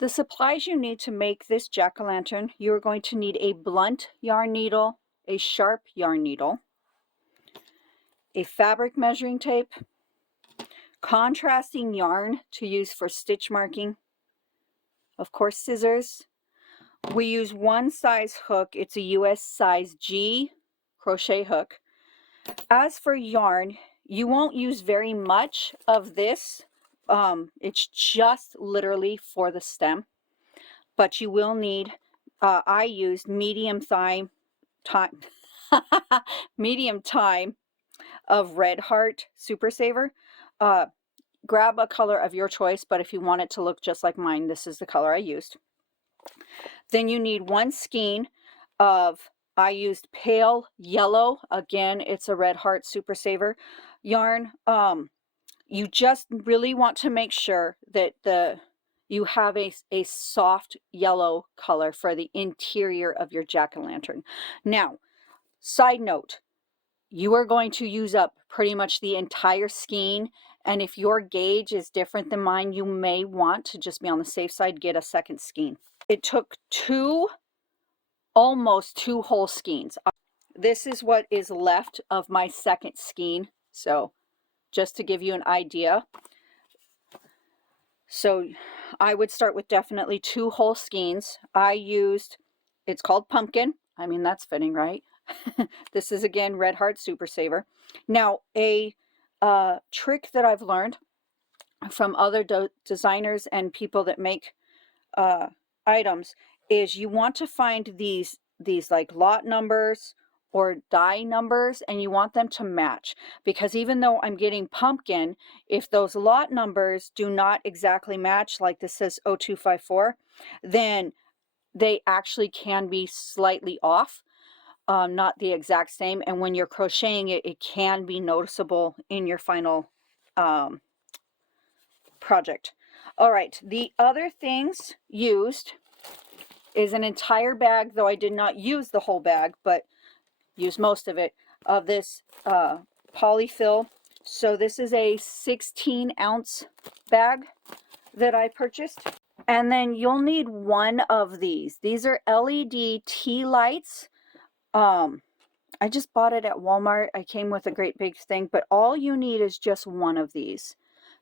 The supplies you need to make this jack-o'-lantern, you're going to need a blunt yarn needle, a sharp yarn needle, a fabric measuring tape, contrasting yarn to use for stitch marking, of course scissors. We use one size hook. It's a US size G crochet hook. As for yarn, you won't use very much of this. It's just literally for the stem, but you will need, I used medium time medium time of Red Heart Super Saver. Grab a color of your choice, but if you want it to look just like mine, this is the color I used. Then you need one skein of, I used pale yellow. Again, it's a Red Heart Super Saver yarn. You just really want to make sure that you have a soft yellow color for the interior of your jack-o'-lantern. Now, side note, you are going to use up pretty much the entire skein, and if your gauge is different than mine, you may want to just be on the safe side, get a second skein. It took almost two whole skeins. This is what is left of my second skein, so just to give you an idea. So I would start with definitely two whole skeins. I used, it's called pumpkin. I mean, that's fitting, right? This is again Red Heart Super Saver. Now, a trick that I've learned from other designers and people that make items is you want to find these like lot numbers or die numbers, and you want them to match, because even though I'm getting pumpkin, if those lot numbers do not exactly match, like this says 0254, then they actually can be slightly off, not the exact same, and when you're crocheting it, it can be noticeable in your final project. All right, the other things used is an entire bag, though I did not use the whole bag, but use most of it, of this polyfill. So this is a 16-ounce bag that I purchased. And then you'll need one of these. These are LED tea lights. I just bought it at Walmart. I came with a great big thing, but all you need is just one of these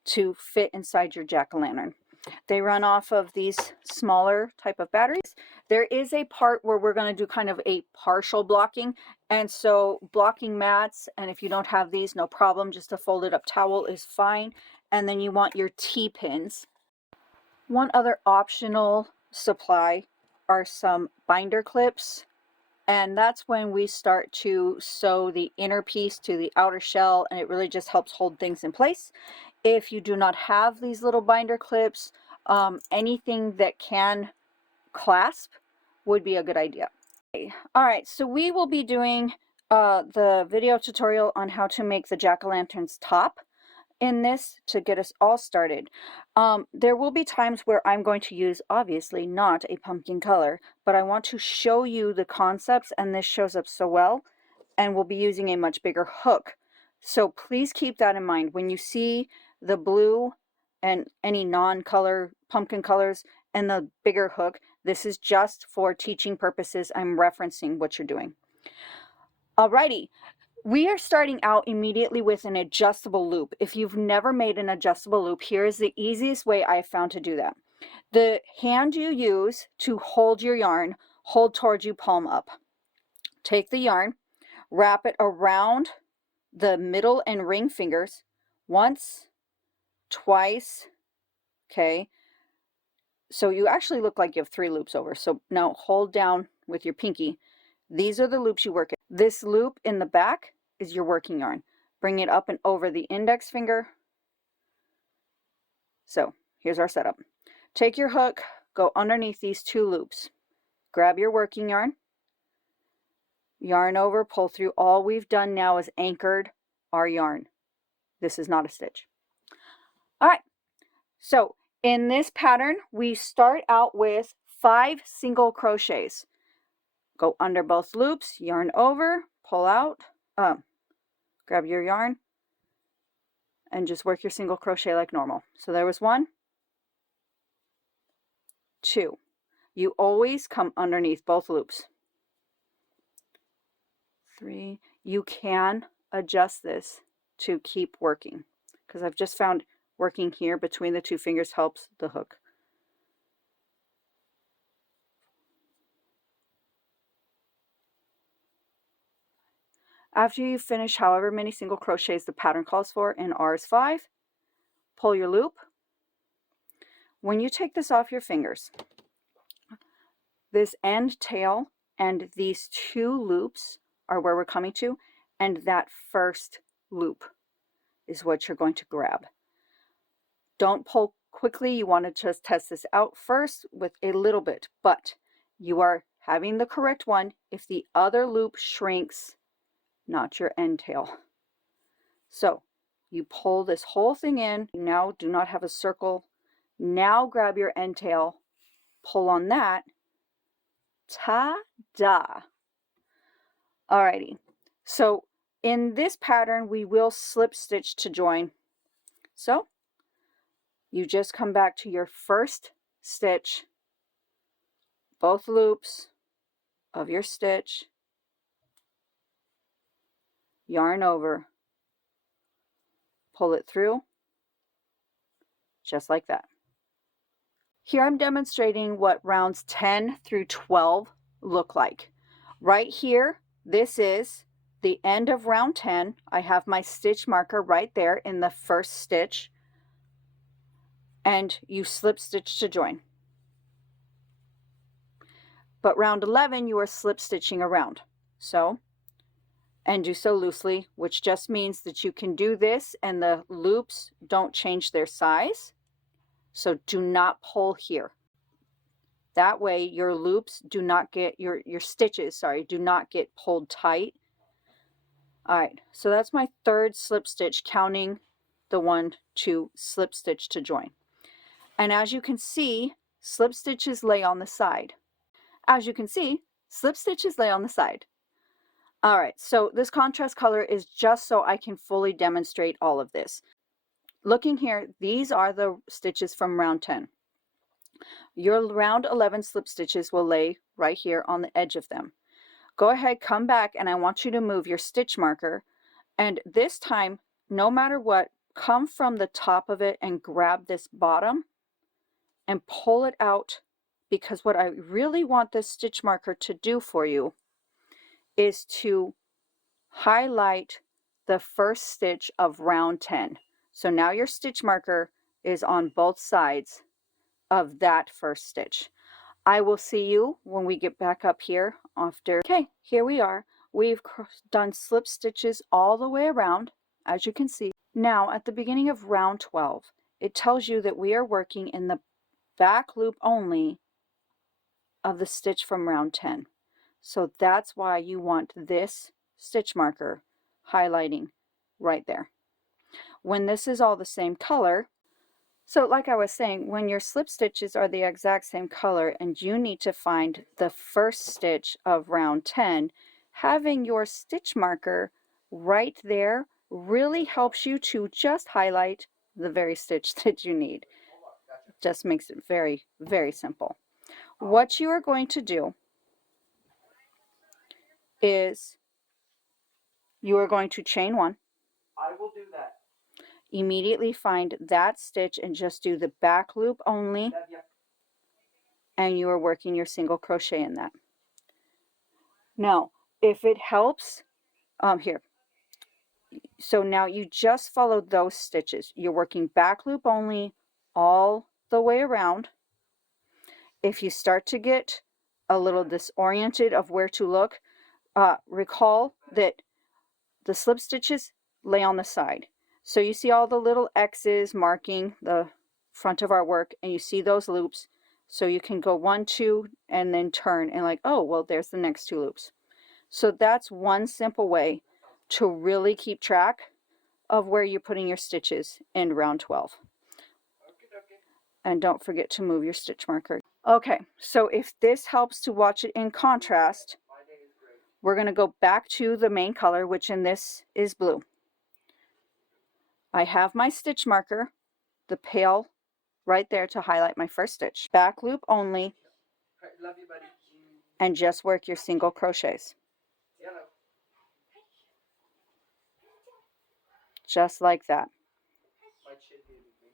to fit inside your jack-o'-lantern. They run off of these smaller type of batteries. There is a part where we're going to do kind of a partial blocking, and so blocking mats, and if you don't have these, no problem, just a folded up towel is fine. And then you want your T-pins. One other optional supply are some binder clips, and that's when we start to sew the inner piece to the outer shell, and it really just helps hold things in place. If you do not have these little binder clips, anything that can clasp would be a good idea. Okay. All right, so we will be doing the video tutorial on how to make the jack-o'-lantern's top in this to get us all started. There will be times where I'm going to use, obviously, not a pumpkin color, but I want to show you the concepts, and this shows up so well, and we'll be using a much bigger hook. So please keep that in mind. When you see the blue and any non-color pumpkin colors and the bigger hook, this is just for teaching purposes. I'm referencing what you're doing. Alrighty, we are starting out immediately with an adjustable loop. If you've never made an adjustable loop, here is the easiest way I've found to do that. The hand you use to hold your yarn, hold towards you, palm up. Take the yarn, wrap it around the middle and ring fingers once, twice, okay? So you actually look like you have 3 loops over. So now hold down with your pinky. These are the loops you work in. This loop in the back is your working yarn. Bring it up and over the index finger. So here's our setup. Take your hook, go underneath these 2 loops. Grab your working yarn, yarn over, pull through. All we've done now is anchored our yarn. This is not a stitch. All right, so in this pattern, we start out with 5 single crochets. Go under both loops, yarn over, pull out, grab your yarn, and just work your single crochet like normal. So there was 1, 2. You always come underneath both loops. 3. You can adjust this to keep working, because I've just found working here between the 2 fingers helps the hook. After you finish however many single crochets the pattern calls for, in ours 5, pull your loop. When you take this off your fingers, this end tail and these 2 loops are where we're coming to, and that first loop is what you're going to grab. Don't pull quickly. You want to just test this out first with a little bit, but you are having the correct one if the other loop shrinks, not your end tail. So you pull this whole thing in. You now do not have a circle. Now grab your end tail, pull on that. Ta-da! Alrighty, so in this pattern we will slip stitch to join. So you just come back to your first stitch, both loops of your stitch, yarn over, pull it through, just like that. Here I'm demonstrating what rounds 10 through 12 look like. Right here, this is the end of round 10. I have my stitch marker right there in the first stitch, and you slip stitch to join. But round 11, you are slip stitching around. So, and do so loosely, which just means that you can do this and the loops don't change their size. So do not pull here. That way your loops do not get, your stitches, sorry, do not get pulled tight. All right, so that's my third slip stitch, counting the 1 to slip stitch to join. And as you can see, slip stitches lay on the side. As you can see, slip stitches lay on the side. All right, so this contrast color is just so I can fully demonstrate all of this. Looking here, these are the stitches from round 10. Your round 11 slip stitches will lay right here on the edge of them. Go ahead, come back, and I want you to move your stitch marker, and this time, no matter what, come from the top of it and grab this bottom and pull it out, because what I really want this stitch marker to do for you is to highlight the first stitch of round 10. So now your stitch marker is on both sides of that first stitch. I will see you when we get back up here after. Okay, here we are. We've done slip stitches all the way around, as you can see. Now at the beginning of round 12, it tells you that we are working in the back loop only of the stitch from round 10. So that's why you want this stitch marker highlighting right there. When this is all the same color, so like I was saying, when your slip stitches are the exact same color and you need to find the first stitch of round 10, having your stitch marker right there really helps you to just highlight the very stitch that you need. Just makes it very, very simple. What you are going to do is you are going to chain 1. I will do that. Immediately find that stitch and just do the back loop only, and you are working your single crochet in that. Now, if it helps, here. So now you just follow those stitches. You're working back loop only all the way around. If you start to get a little disoriented of where to look, recall that the slip stitches lay on the side. So you see all the little X's marking the front of our work, and you see those loops. So you can go 1, 2, and then turn and like, oh, well, there's the next 2 loops. So that's one simple way to really keep track of where you're putting your stitches in round 12. And don't forget to move your stitch marker. Okay, so if this helps to watch it in contrast, we're going to go back to the main color, which in this is blue. I have my stitch marker, the pale right there to highlight my first stitch. Back loop only, Love you, buddy. and just work your single crochets. Hello. Just like that. My chin hated me.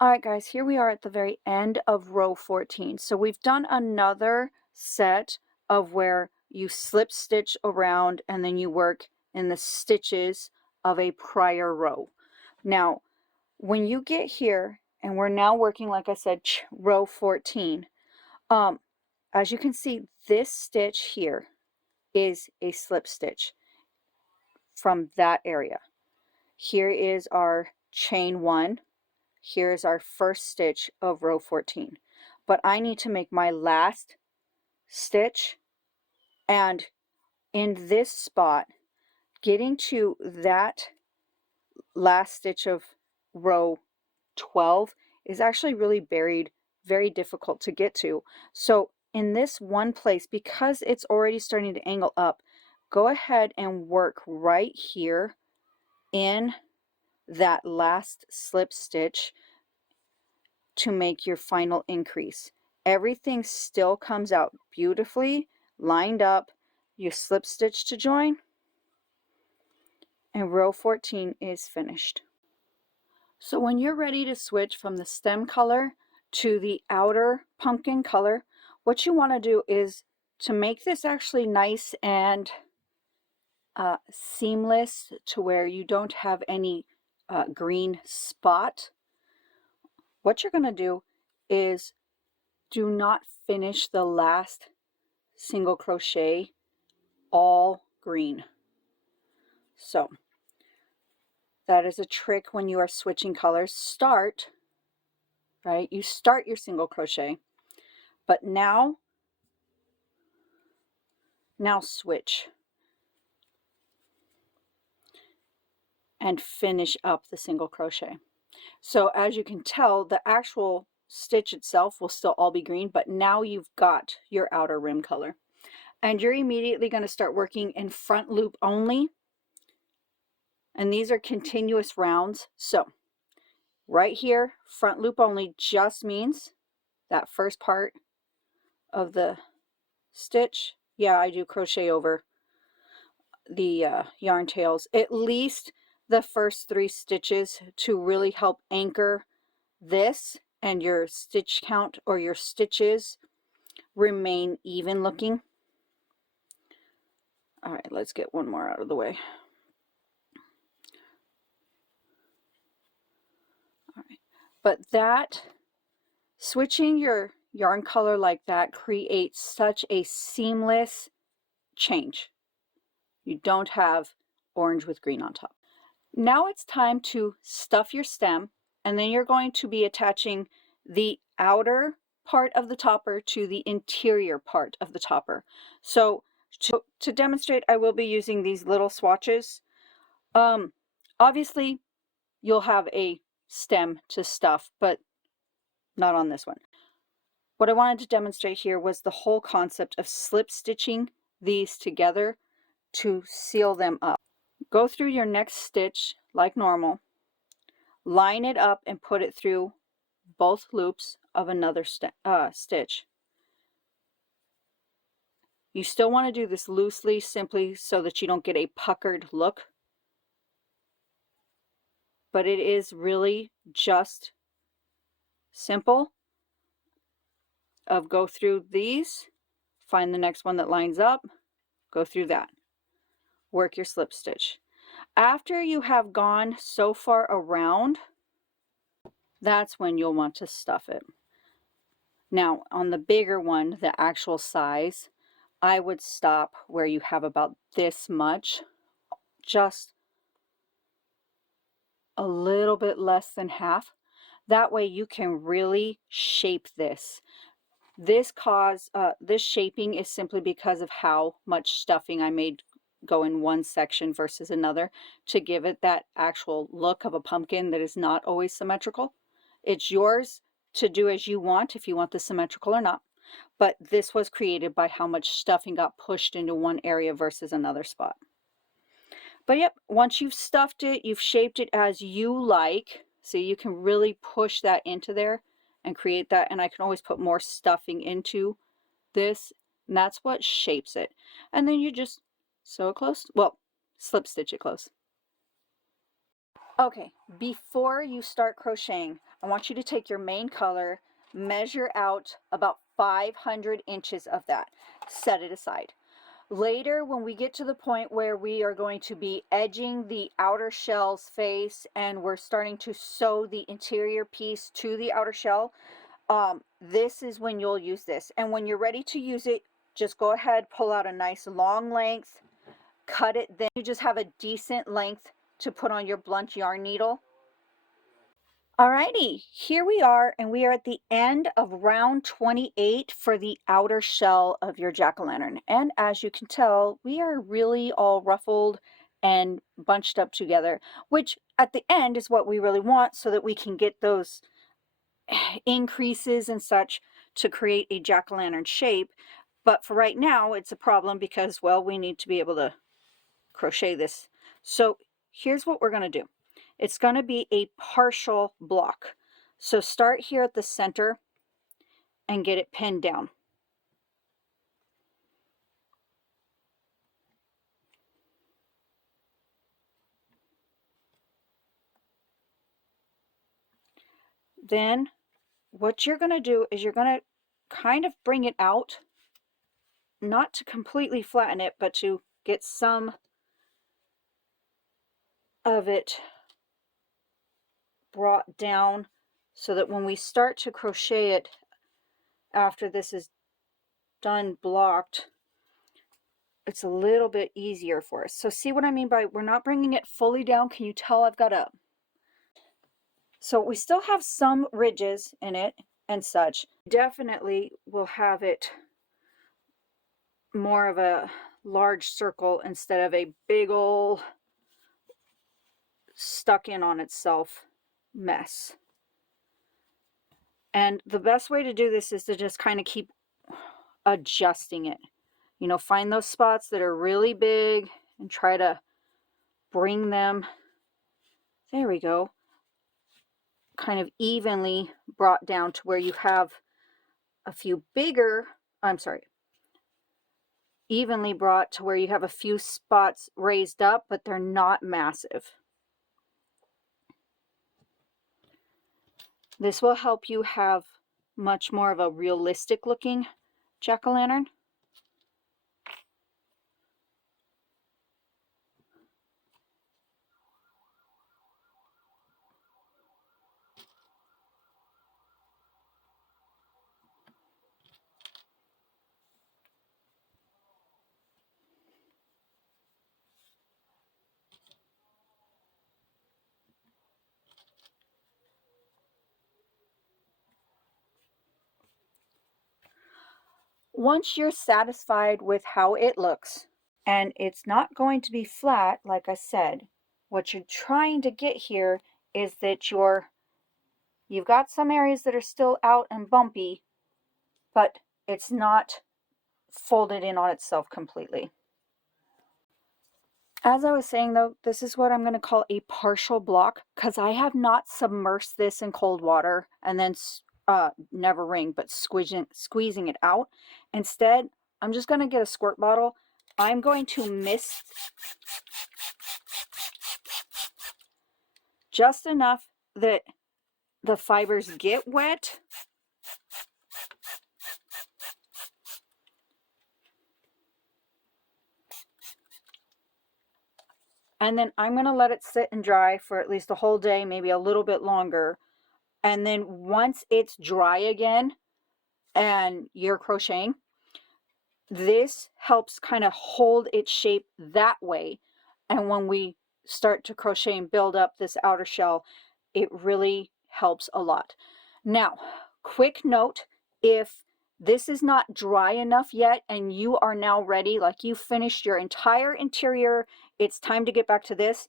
Alright guys, here we are at the very end of row 14. So we've done another set of where you slip stitch around and then you work in the stitches of a prior row. Now, when you get here, and we're now working, like I said, row 14, as you can see, this stitch here is a slip stitch from that area. Here is our chain 1. Here's our first stitch of row 14. But I need to make my last stitch, and in this spot, getting to that last stitch of row 12 is actually really buried, very difficult to get to. So in this one place, because it's already starting to angle up, go ahead and work right here in that last slip stitch to make your final increase. Everything still comes out beautifully lined up. You slip stitch to join, and row 14 is finished. So when you're ready to switch from the stem color to the outer pumpkin color, what you want to do is to make this actually nice and seamless to where you don't have any green spot. What you're going to do is do not finish the last single crochet all green. So that is a trick when you are switching colors. Start, right? You start your single crochet, but now switch and finish up the single crochet. So as you can tell, the actual stitch itself will still all be green, but now you've got your outer rim color. And you're immediately going to start working in front loop only. And these are continuous rounds. So right here, front loop only just means that first part of the stitch. Yeah, I do crochet over the yarn tails, at least the first 3 stitches, to really help anchor this, and your stitch count or your stitches remain even looking. All right, let's get one more out of the way. All right, but that switching your yarn color like that creates such a seamless change. You don't have orange with green on top. Now it's time to stuff your stem, and then you're going to be attaching the outer part of the topper to the interior part of the topper. So to demonstrate, I will be using these little swatches. Obviously you'll have a stem to stuff, but not on this one. What I wanted to demonstrate here was the whole concept of slip stitching these together to seal them up. Go through your next stitch like normal, line it up and put it through both loops of another stitch. You still want to do this loosely, simply so that you don't get a puckered look, but it is really just simple of go through these, find the next one that lines up, go through that, work your slip stitch. After you have gone so far around, that's when you'll want to stuff it. Now on the bigger one, the actual size, I would stop where you have about this much, just a little bit less than half. That way you can really shape this. This shaping is simply because of how much stuffing I made go in one section versus another, to give it that actual look of a pumpkin that is not always symmetrical. It's yours to do as you want, if you want this symmetrical or not. But this was created by how much stuffing got pushed into one area versus another spot. But yep, once you've stuffed it, you've shaped it as you like. See, you can really push that into there and create that, and I can always put more stuffing into this, and that's what shapes it. And then you just sew it close, well, slip stitch it close. Okay, before you start crocheting, I want you to take your main color, measure out about 500 inches of that, set it aside. Later, when we get to the point where we are going to be edging the outer shell's face and we're starting to sew the interior piece to the outer shell, this is when you'll use this. And when you're ready to use it, just go ahead, pull out a nice long length, cut it, then you just have a decent length to put on your blunt yarn needle. Alrighty, here we are, and we are at the end of round 28 for the outer shell of your jack-o'-lantern. And as you can tell, we are really all ruffled and bunched up together, which at the end is what we really want so that we can get those increases and such to create a jack-o'-lantern shape. But for right now, it's a problem because, well, we need to be able to crochet this. So here's what we're going to do. It's going to be a partial block. So start here at the center and get it pinned down. Then what you're going to do is you're going to kind of bring it out, not to completely flatten it, but to get some of it brought down so that when we start to crochet it after this is done blocked, it's a little bit easier for us. So see what I mean by we're not bringing it fully down? Can you tell I've got a... So we still have some ridges in it and such. Definitely will have it more of a large circle instead of a big ol' stuck in on itself mess. And the best way to do this is to just kind of keep adjusting it. You know, find those spots that are really big and try to bring them, there we go, kind of evenly brought down to where you have a few bigger, evenly brought to where you have a few spots raised up, but they're not massive. This will help you have much more of a realistic looking jack-o'-lantern. Once you're satisfied with how it looks, and it's not going to be flat, like I said, what you're trying to get here is that you've got some areas that are still out and bumpy, but it's not folded in on itself completely. As I was saying though, this is what I'm going to call a partial block because I have not submersed this in cold water and then never wring, but squeezing it out. Instead, I'm just going to get a squirt bottle. I'm going to mist just enough that the fibers get wet. And then I'm going to let it sit and dry for at least a whole day, maybe a little bit longer. And then once it's dry again and you're crocheting, this helps kind of hold its shape that way. And when we start to crochet and build up this outer shell, it really helps a lot. Now, quick note, if this is not dry enough yet and you are now ready, like you finished your entire interior, it's time to get back to this.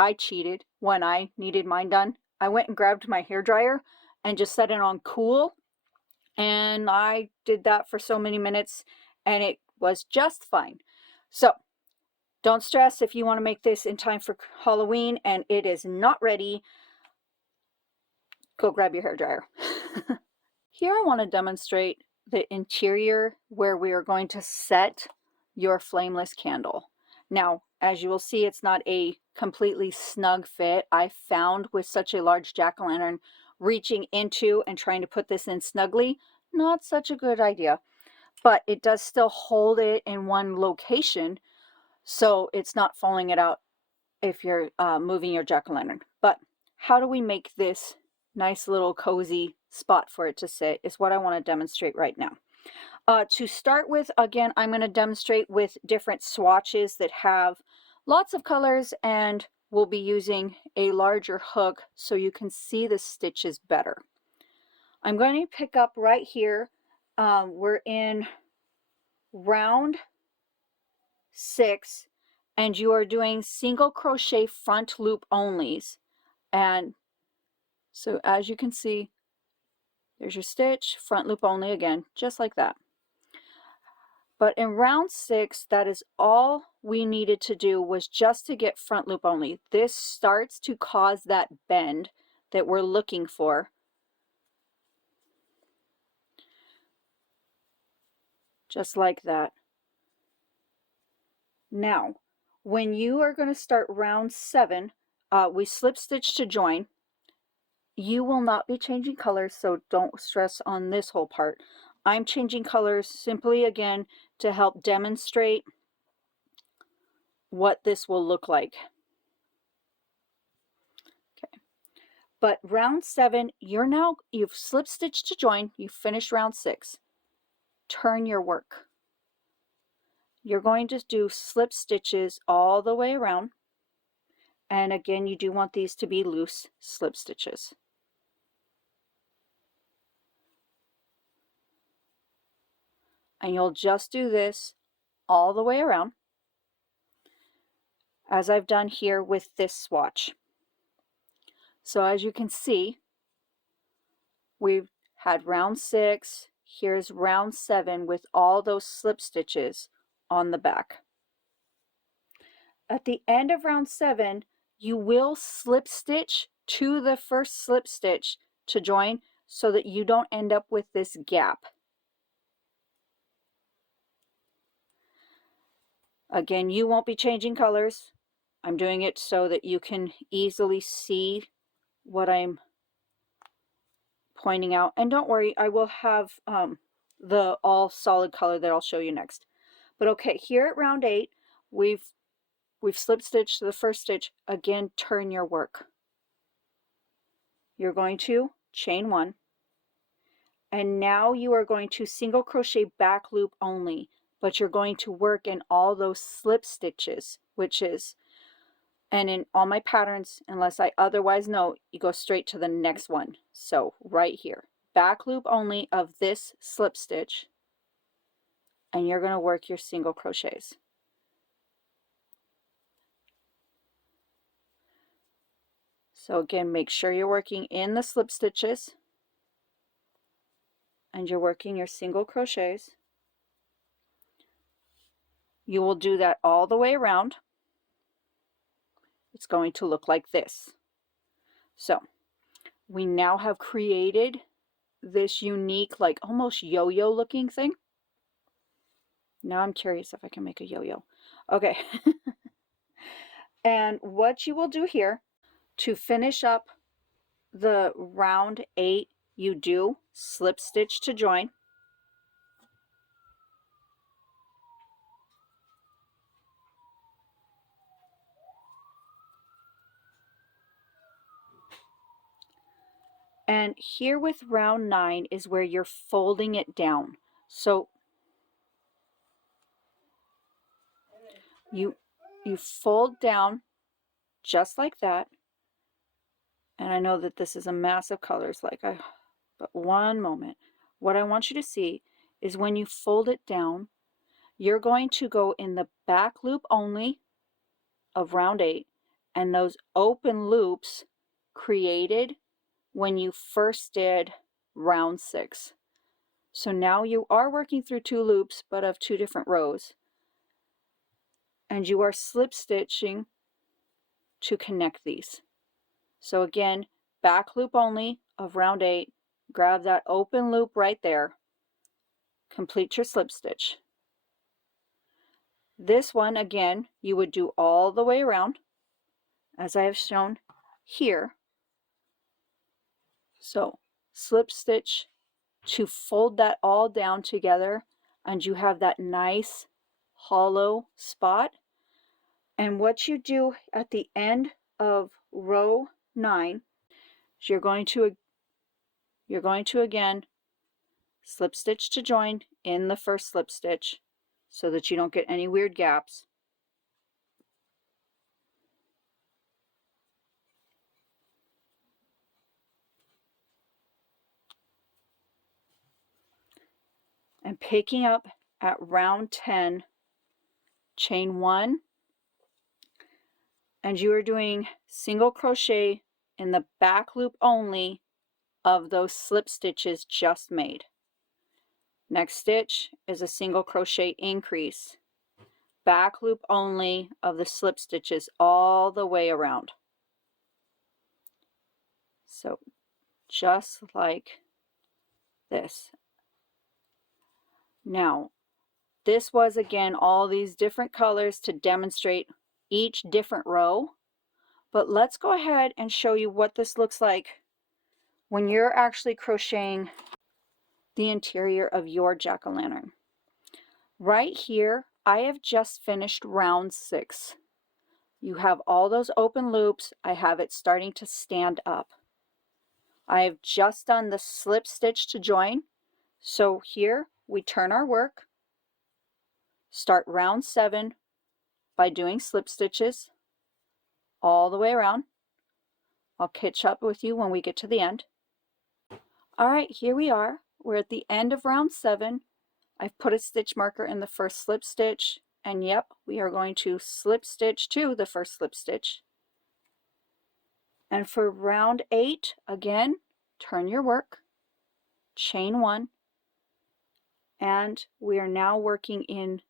I cheated when I needed mine done. I went and grabbed my hairdryer and just set it on cool. And I did that for so many minutes and it was just fine. So Don't stress if you want to make this in time for Halloween and it is not ready. Go grab your hairdryer. Here I want to demonstrate the interior where we are going to set your flameless candle. Now, as you will see, it's not a completely snug fit. I found with such a large jack-o'-lantern reaching into and trying to put this in snugly, not such a good idea. But it does still hold it in one location, so it's not falling it out if you're moving your jack-o'-lantern. But how do we make this nice little cozy spot for it to sit is what I want to demonstrate right now. To start with, again, I'm going to demonstrate with different swatches that have lots of colors, and we'll be using a larger hook so you can see the stitches better. I'm going to pick up right here. We're in round 6, and you are doing single crochet front loop onlys. And so as you can see, there's your stitch, front loop only again, just like that. But in round 6, that is all we needed to do, was just to get front loop only. This starts to cause that bend that we're looking for. Just like that. Now, when you are going to start round 7, we slip stitch to join. You will not be changing colors, so don't stress on this whole part. I'm changing colors simply again to help demonstrate what this will look like. Okay. But round 7, you've slip stitched to join, you've finished round 6. Turn your work. You're going to do slip stitches all the way around. And again, you do want these to be loose slip stitches. And you'll just do this all the way around, as I've done here with this swatch. So as you can see, we've had round 6, here's round 7 with all those slip stitches on the back. At the end of round 7, you will slip stitch to the first slip stitch to join so that you don't end up with this gap. Again, you won't be changing colors. I'm doing it so that you can easily see what I'm pointing out. And don't worry, I will have the all solid color that I'll show you next. But okay, here at round 8, we've slip stitched to the first stitch. Again, turn your work. You're going to chain 1, and now you are going to single crochet back loop only, but you're going to work in all those slip stitches, and in all my patterns, unless I otherwise note, you go straight to the next one. So right here, back loop only of this slip stitch, and you're going to work your single crochets. So again, make sure you're working in the slip stitches and you're working your single crochets. You will do that all the way around. It's going to look like this. So we now have created this unique, like almost yo-yo looking thing. Now I'm curious if I can make a yo-yo. Okay. And what you will do here to finish up the round 8, you do slip stitch to join. And here with round 9 is where you're folding it down. So you fold down just like that. And I know that this is a mass of colors, but one moment. What I want you to see is when you fold it down, you're going to go in the back loop only of round 8, and those open loops created when you first did round 6. So now you are working through 2 loops, but of 2 different rows. and you are slip stitching to connect these. So again, back loop only of round 8, grab that open loop right there, complete your slip stitch. This one again you would do all the way around as I have shown here. So slip stitch to fold that all down together, and you have that nice hollow spot. And what you do at the end of row 9 is you're going to again slip stitch to join in the first slip stitch so that you don't get any weird gaps. And picking up at round 10, chain 1, and you are doing single crochet in the back loop only of those slip stitches just made. Next stitch is a single crochet increase, back loop only of the slip stitches all the way around. So just like this. Now, this was again all these different colors to demonstrate each different row, but let's go ahead and show you what this looks like when you're actually crocheting the interior of your jack-o'-lantern. Right here, I have just finished round 6. You have all those open loops. I have it starting to stand up. I have just done the slip stitch to join. So here we turn our work, start round 7 by doing slip stitches all the way around. I'll catch up with you when we get to the end. All right, here we are. We're at the end of round 7. I've put a stitch marker in the first slip stitch, and yep, we are going to slip stitch to the first slip stitch. And for round 8, again, turn your work, chain 1, and we are now working in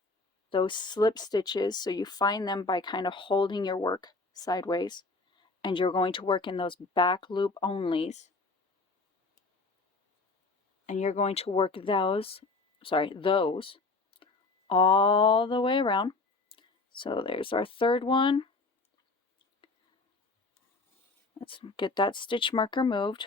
those slip stitches, so you find them by kind of holding your work sideways, and you're going to work in those back loop onlys, and you're going to work those all the way around. So there's our third one. Let's get that stitch marker moved.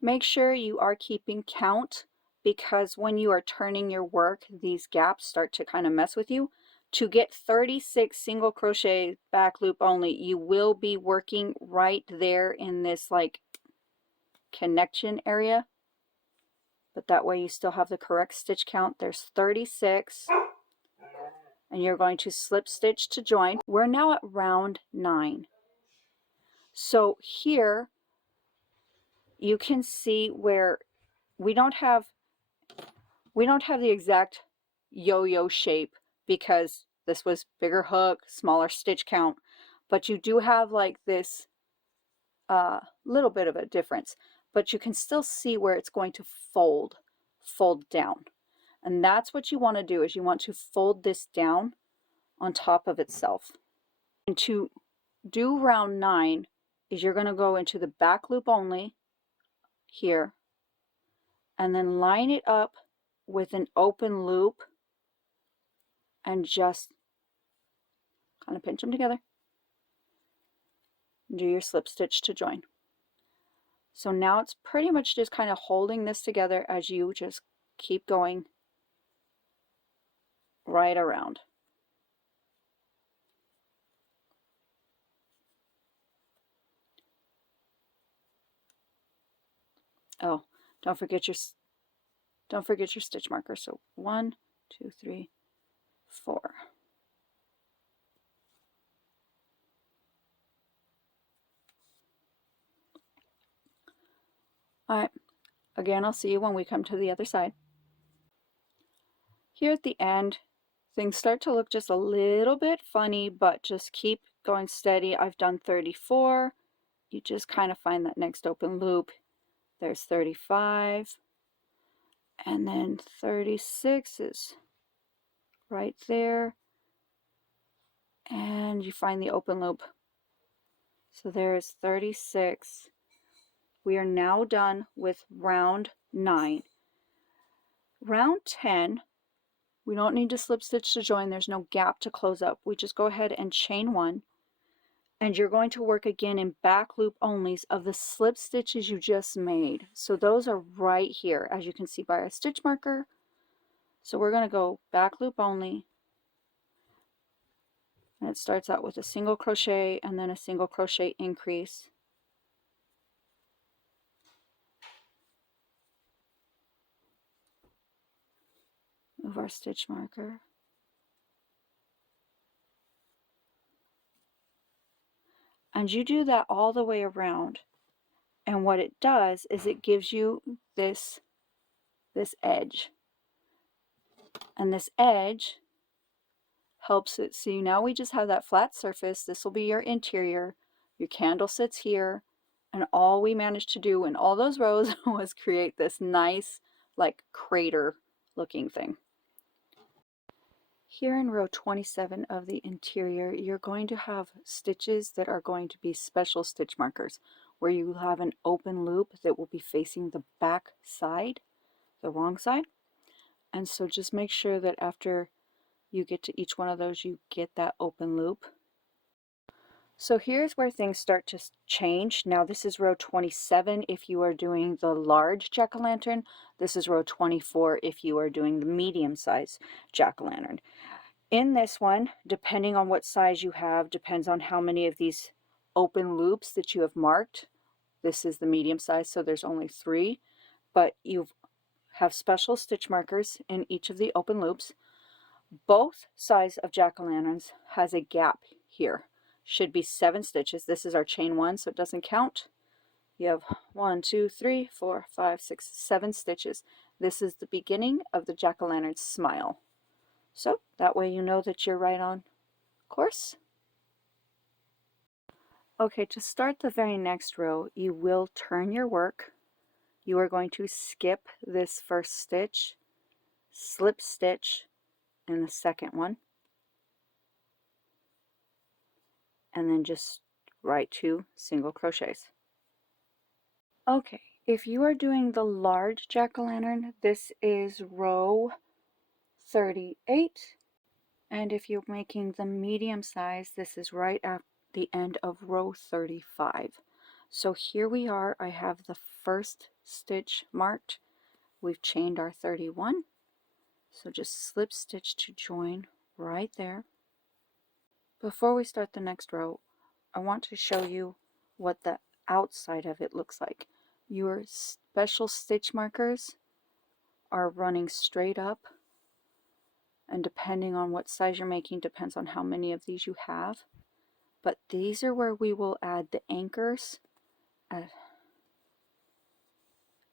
Make sure you are keeping count, because when you are turning your work, these gaps start to kind of mess with you. To get 36 single crochet back loop only, you will be working right there in this like connection area, but that way you still have the correct stitch count. There's 36, and you're going to slip stitch to join. We're now at round 9. So here you can see where we don't have the exact yo-yo shape, because this was bigger hook, smaller stitch count, but you do have like this little bit of a difference, but you can still see where it's going to fold down. And that's what you want to do, is you want to fold this down on top of itself. And to do round 9 is you're going to go into the back loop only here, and then line it up with an open loop and just kind of pinch them together. Do your slip stitch to join. So now it's pretty much just kind of holding this together as you just keep going right around. Oh, don't forget your stitch marker. So 1, 2, 3, 4. All right, again, I'll see you when we come to the other side. Here at the end, things start to look just a little bit funny, but just keep going steady. I've done 34. You just kind of find that next open loop. There's 35. And then 36 is right there. And you find the open loop. So there is 36. We are now done with round 9. Round 10, we don't need to slip stitch to join. There's no gap to close up. We just go ahead and chain 1. And you're going to work again in back loop onlys of the slip stitches you just made. So those are right here, as you can see by our stitch marker. So we're going to go back loop only. And it starts out with a single crochet and then a single crochet increase. Move our stitch marker. And you do that all the way around. And what it does is it gives you this edge. And this edge helps it. See, now we just have that flat surface. This will be your interior. Your candle sits here. And all we managed to do in all those rows was create this nice, like, crater looking thing. Here in row 27 of the interior, you're going to have stitches that are going to be special stitch markers, where you have an open loop that will be facing the back side, the wrong side. And so just make sure that after you get to each one of those, you get that open loop. So here's where things start to change. Now this is row 27 if you are doing the large jack-o'-lantern. This is row 24 if you are doing the medium size jack-o'-lantern. In this one, depending on what size you have, depends on how many of these open loops that you have marked. This is the medium size, so there's only 3, but you have special stitch markers in each of the open loops. Both sides of jack-o'-lanterns has a gap here. Should be 7 stitches. This is our chain 1, so it doesn't count. You have 1, 2, 3, 4, 5, 6, 7 stitches. This is the beginning of the jack-o'-lantern smile. So that way you know that you're right on course. Okay, to start the very next row, you will turn your work. You are going to skip this first stitch, slip stitch in the second one, and then just right 2 single crochets. Okay, if you are doing the large jack-o'-lantern, this is row 38. And if you're making the medium size, this is right at the end of row 35. So here we are. I have the first stitch marked. We've chained our 31. So just slip stitch to join right there. Before we start the next row, I want to show you what the outside of it looks like. Your special stitch markers are running straight up, and depending on what size you're making depends on how many of these you have. But these are where we will add the anchors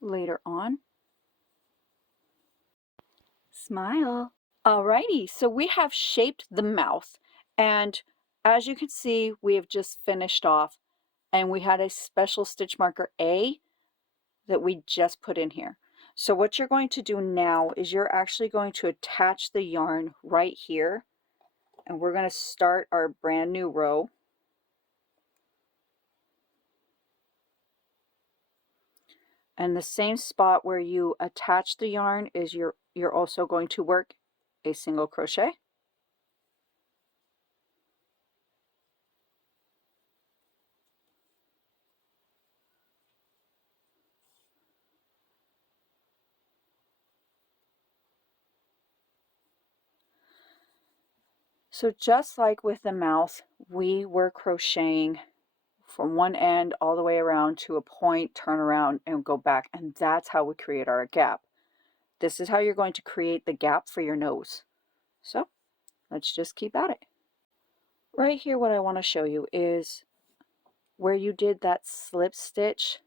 later on. Smile. Alrighty, so we have shaped the mouth, and as you can see, we have just finished off, and we had a special stitch marker A that we just put in here. So what you're going to do now is you're actually going to attach the yarn right here, and we're going to start our brand new row. And the same spot where you attach the yarn is you're also going to work a single crochet. So just like with the mouth, we were crocheting from one end all the way around to a point, turn around and go back, and that's how we create our gap. This is how you're going to create the gap for your nose. So let's just keep at it. Right here, what I want to show you is where you did that slip stitch,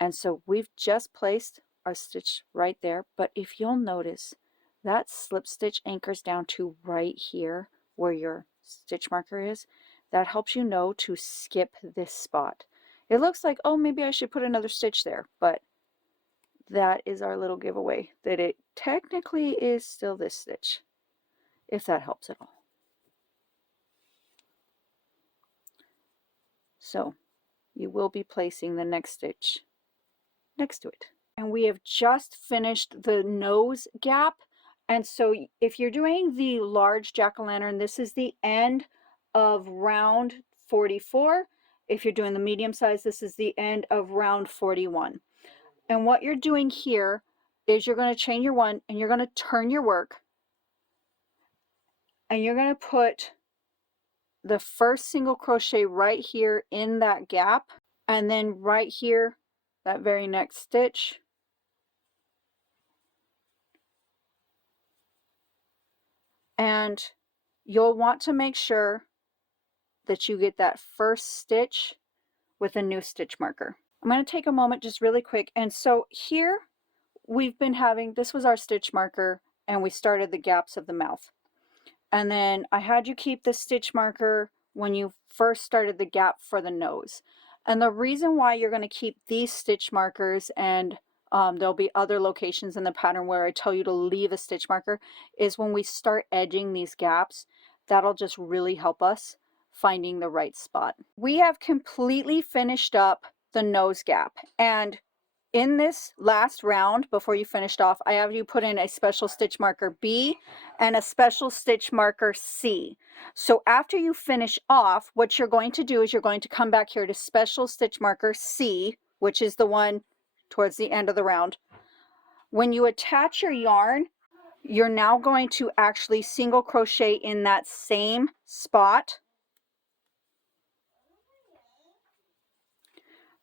and so we've just placed our stitch right there, but if you'll notice, that slip stitch anchors down to right here where your stitch marker is. That helps you know to skip this spot. It looks like, oh, maybe I should put another stitch there, but that is our little giveaway, that it technically is still this stitch, if that helps at all. So you will be placing the next stitch next to it. And we have just finished the nose gap. And so if you're doing the large jack-o'-lantern, this is the end of round 44. If you're doing the medium size, this is the end of round 41. And what you're doing here is you're going to chain your 1 and you're going to turn your work, and you're going to put the first single crochet right here in that gap, and then right here, that very next stitch, and you'll want to make sure that you get that first stitch with a new stitch marker. I'm going to take a moment just really quick. And so here we've been having, this was our stitch marker, and we started the gaps of the mouth. And then I had you keep the stitch marker when you first started the gap for the nose. And the reason why you're going to keep these stitch markers, and there'll be other locations in the pattern where I tell you to leave a stitch marker, is when we start edging these gaps, that'll just really help us finding the right spot. We have completely finished up the nose gap, and in this last round, before you finished off, I have you put in a special stitch marker B and a special stitch marker C. So after you finish off, what you're going to do is you're going to come back here to special stitch marker C, which is the one towards the end of the round. When you attach your yarn, you're now going to actually single crochet in that same spot.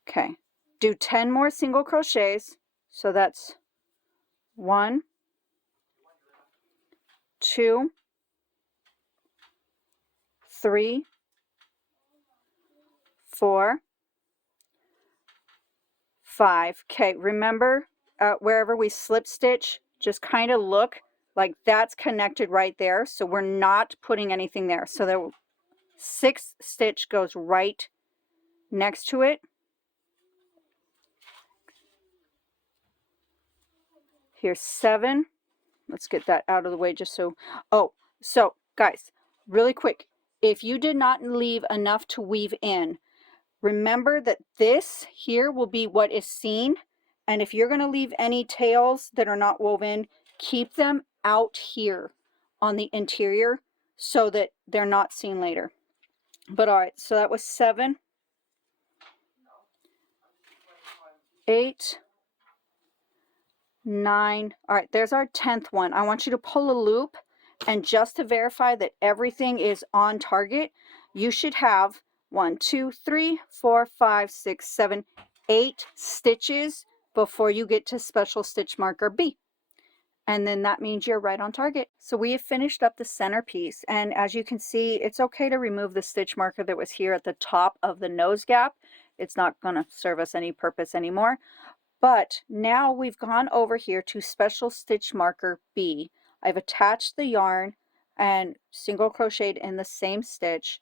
Okay, do 10 more single crochets. So that's 1, 2, 3, 4, 5. Okay, remember wherever we slip stitch, just kind of look like that's connected right there. So we're not putting anything there. So the 6th stitch goes right next to it. Here's 7. Let's get that out of the way just so. Oh, so guys, really quick, if you did not leave enough to weave in, remember that this here will be what is seen, and if you're going to leave any tails that are not woven, keep them out here on the interior so that they're not seen later. But all right, so that was 7, 8, 9. All right, there's our 10th one. I want you to pull a loop, and just to verify that everything is on target, you should have 1, 2, 3, 4, 5, 6, 7, 8 stitches before you get to special stitch marker B. And then that means you're right on target. So we have finished up the centerpiece, and as you can see, it's okay to remove the stitch marker that was here at the top of the nose gap. It's not going to serve us any purpose anymore. But now we've gone over here to special stitch marker B. I've attached the yarn and single crocheted in the same stitch,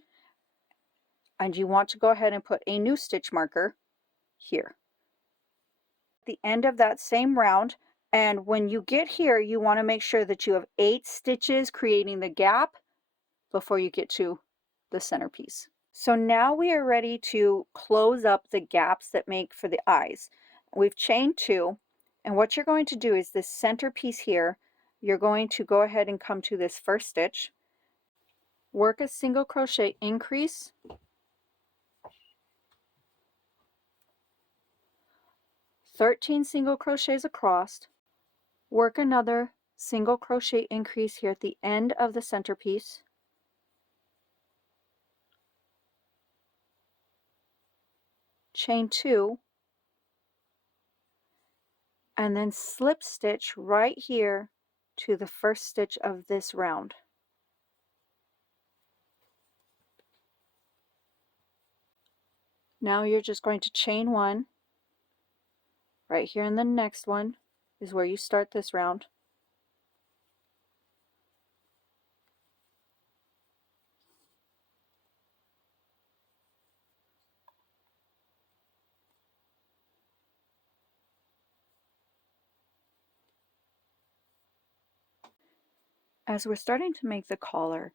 and you want to go ahead and put a new stitch marker here at the end of that same round. And when you get here, you want to make sure that you have 8 stitches creating the gap before you get to the centerpiece. So now we are ready to close up the gaps that make for the eyes. We've chained 2, and what you're going to do is this centerpiece here, you're going to go ahead and come to this first stitch, work a single crochet increase, 13 single crochets across, work another single crochet increase here at the end of the centerpiece, chain 2, and then slip stitch right here to the first stitch of this round. Now you're just going to chain 1 right here, in the next one is where you start this round. As we're starting to make the collar,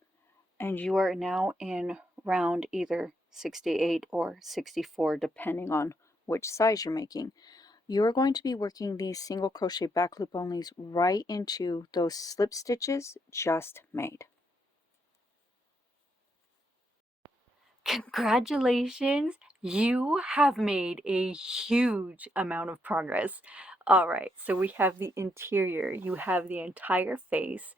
and you are now in round either 68 or 64 depending on which size you're making, you are going to be working these single crochet back loop onlys right into those slip stitches just made. Congratulations! You have made a huge amount of progress. All right, so we have the interior, you have the entire face.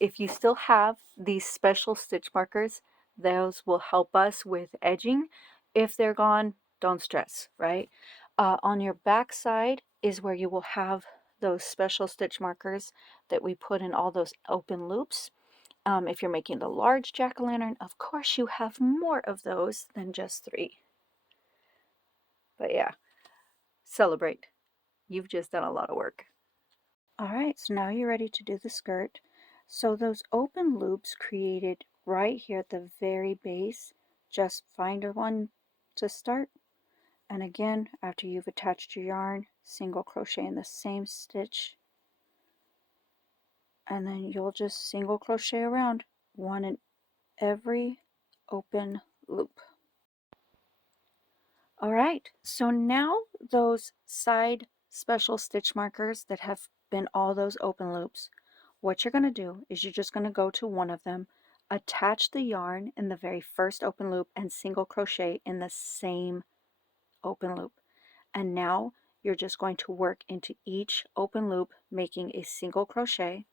If you still have these special stitch markers, those will help us with edging. If they're gone, don't stress, right? On your back side is where you will have those special stitch markers that we put in all those open loops. If you're making the large jack-o'-lantern, of course you have more of those than just 3. But yeah, celebrate. You've just done a lot of work. Alright, so now you're ready to do the skirt. So those open loops created right here at the very base, just find one to start. And again, after you've attached your yarn, single crochet in the same stitch. And then you'll just single crochet around, one in every open loop. Alright, so now those side special stitch markers that have been all those open loops, what you're going to do is you're just going to go to one of them, attach the yarn in the very first open loop and single crochet in the same open loop. And now you're just going to work into each open loop making a single crochet.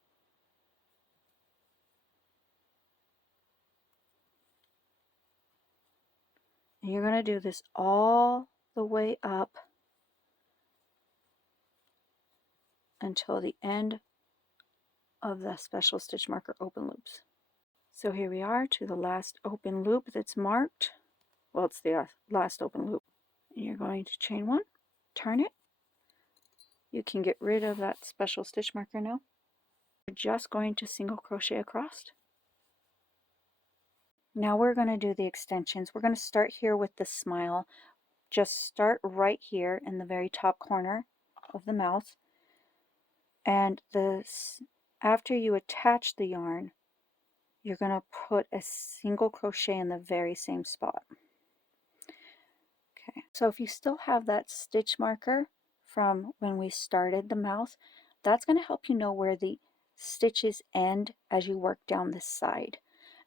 And you're going to do this all the way up until the end of the special stitch marker open loops. So here we are to the last open loop that's marked. Well, it's the last open loop. And you're going to chain 1, turn it. You can get rid of that special stitch marker now. We're just going to single crochet across. Now we're going to do the extensions. We're going to start here with the smile. Just start right here in the very top corner of the mouth. And after you attach the yarn, you're going to put a single crochet in the very same spot. Okay, so if you still have that stitch marker from when we started the mouth, that's going to help you know where the stitches end as you work down this side.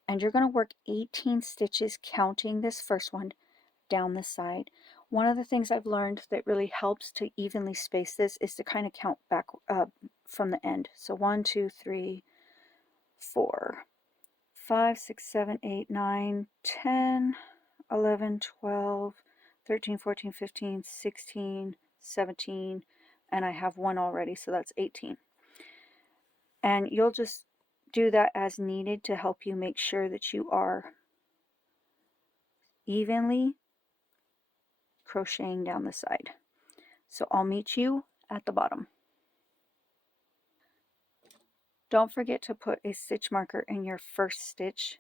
And you're going to work 18 stitches counting this first one down the side. One of the things I've learned that really helps to evenly space this is to kind of count back from the end. So 1, 2, 3, 4, 5, 6, 7, 8, 9, 10, 11, 12, 13, 14, 15, 16, 17, and I have 1 already, so that's 18. And you'll just do that as needed to help you make sure that you are evenly crocheting down the side. So I'll meet you at the bottom. Don't forget to put a stitch marker in your first stitch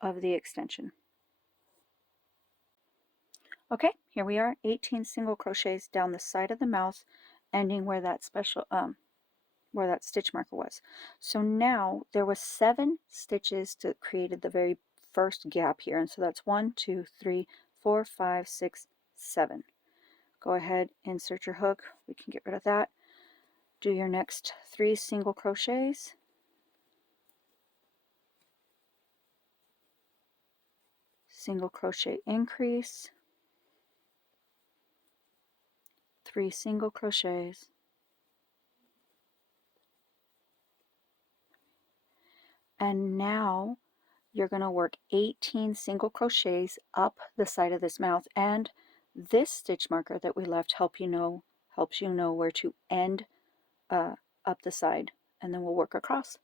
of the extension. Okay, here we are, 18 single crochets down the side of the mouth, ending where that where that stitch marker was. So now there was 7 stitches to created the very first gap here, and so that's 1, 2, 3, 4, 5, 6, 7. Go ahead, insert your hook. We can get rid of that. Do your next 3 single crochets. Single crochet increase. 3 single crochets. And now you're going to work 18 single crochets up the side of this mouth, and this stitch marker that we left helps you know where to end up the side, and then we'll work across.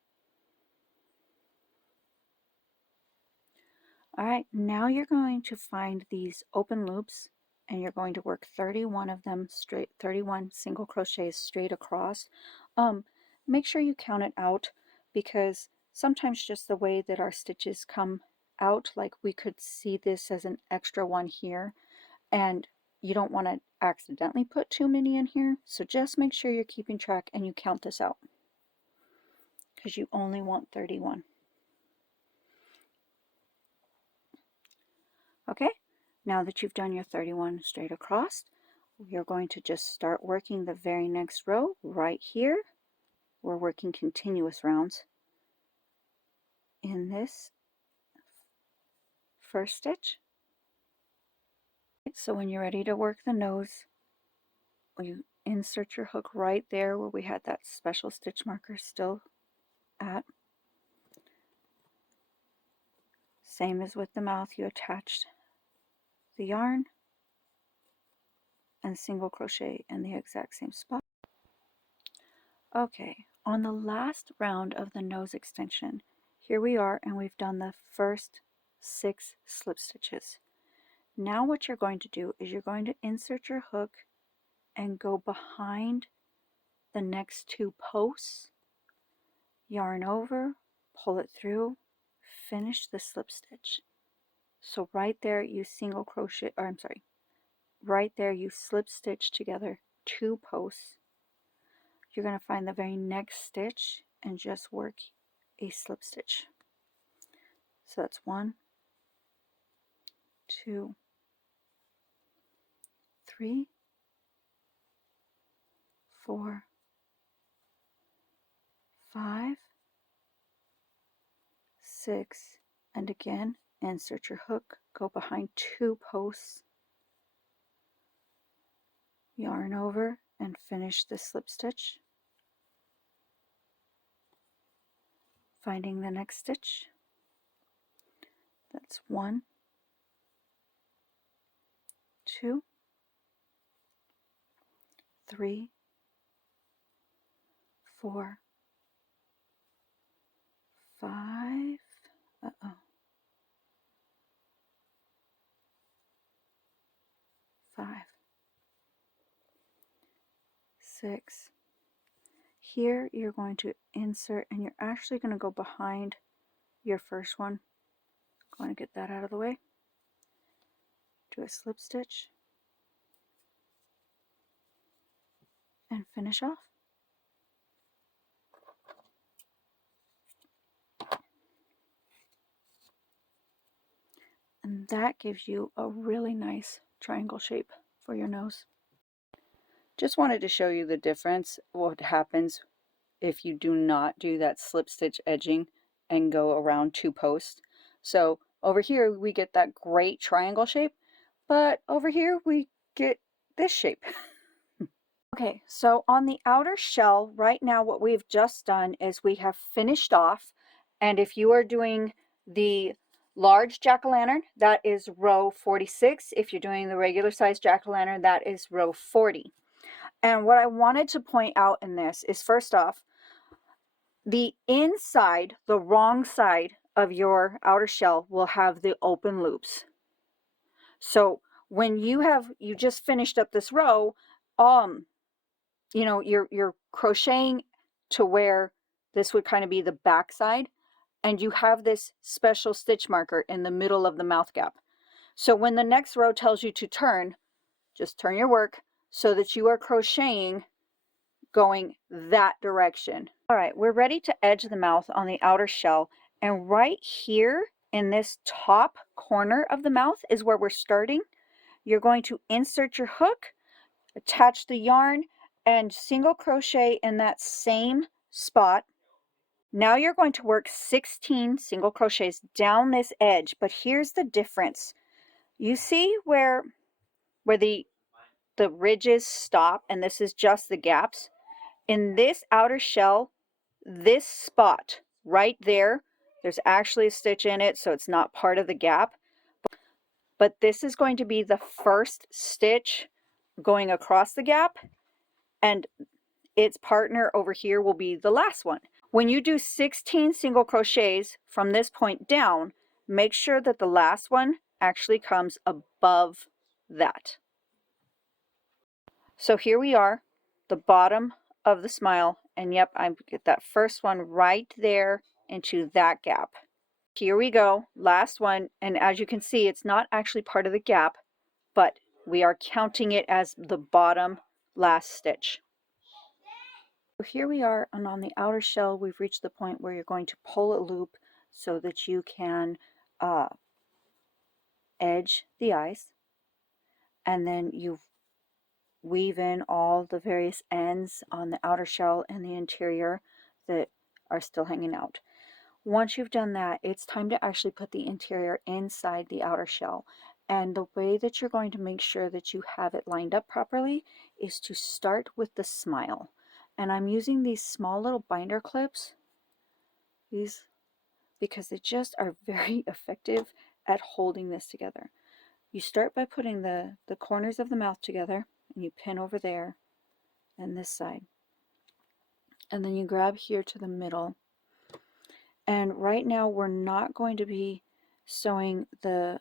Alright, now you're going to find these open loops and you're going to work 31 of them straight, 31 single crochets straight across. Make sure you count it out, because sometimes just the way that our stitches come out, like we could see this as an extra one here, and you don't want to accidentally put too many in here, so just make sure you're keeping track and you count this out. because you only want 31. Okay, now that you've done your 31 straight across, you're going to just start working the very next row right here. We're working continuous rounds in this first stitch. So when you're ready to work the nose, you insert your hook right there where we had that special stitch marker still at. Same as with the mouth, you attached the yarn and single crochet in the exact same spot. Okay, on the last round of the nose extension, here we are, and we've done the first 6 slip stitches. Now what you're going to do is you're going to insert your hook and go behind the next 2 posts, yarn over, pull it through, finish the slip stitch. So right there you single crochet, or I'm sorry, right there you slip stitch together 2 posts. You're going to find the very next stitch and just work a slip stitch. So that's 1, 2, 3, 4, 5, 6, and again insert your hook, go behind 2 posts, yarn over, and finish the slip stitch. Finding the next stitch. That's 1, 2, 3, 4, 5, 5, 6. Here you're going to insert, and you're actually going to go behind your first one. Going to get that out of the way. Do a slip stitch and finish off. And that gives you a really nice triangle shape for your nose. Just wanted to show you the difference, what happens if you do not do that slip stitch edging and go around 2 posts. So over here we get that great triangle shape, but over here we get this shape. Okay, so on the outer shell right now what we've just done is we have finished off, and if you are doing the large jack-o'-lantern, that is row 46. If you're doing the regular size jack-o'-lantern, that is row 40. And what I wanted to point out in this is, first off, the inside, the wrong side of your outer shell will have the open loops. So when you just finished up this row, you know, you're crocheting to where this would kind of be the back side, and you have this special stitch marker in the middle of the mouth gap. So when the next row tells you to turn, just turn your work so that you are crocheting going that direction. All right, we're ready to edge the mouth on the outer shell, and right here in this top corner of the mouth is where we're starting. You're going to insert your hook, attach the yarn, and single crochet in that same spot. Now you're going to work 16 single crochets down this edge, but here's the difference. You see where the ridges stop, and this is just the gaps? In this outer shell, this spot right there, there's actually a stitch in it, so it's not part of the gap. But this is going to be the first stitch going across the gap, and its partner over here will be the last one. When you do 16 single crochets from this point down, make sure that the last one actually comes above that. So here we are, the bottom of the smile, and yep, I get that first one right there into that gap. Here we go, last one, and as you can see, it's not actually part of the gap, but we are counting it as the bottom last stitch. So here we are, and on the outer shell we've reached the point where you're going to pull a loop so that you can edge the eyes, and then you weave in all the various ends on the outer shell and the interior that are still hanging out. Once you've done that, it's time to actually put the interior inside the outer shell. And the way that you're going to make sure that you have it lined up properly is to start with the smile. And I'm using these small little binder clips, these, because they just are very effective at holding this together. You start by putting the corners of the mouth together, and you pin over there and this side. And then you grab here to the middle. And right now we're not going to be sewing the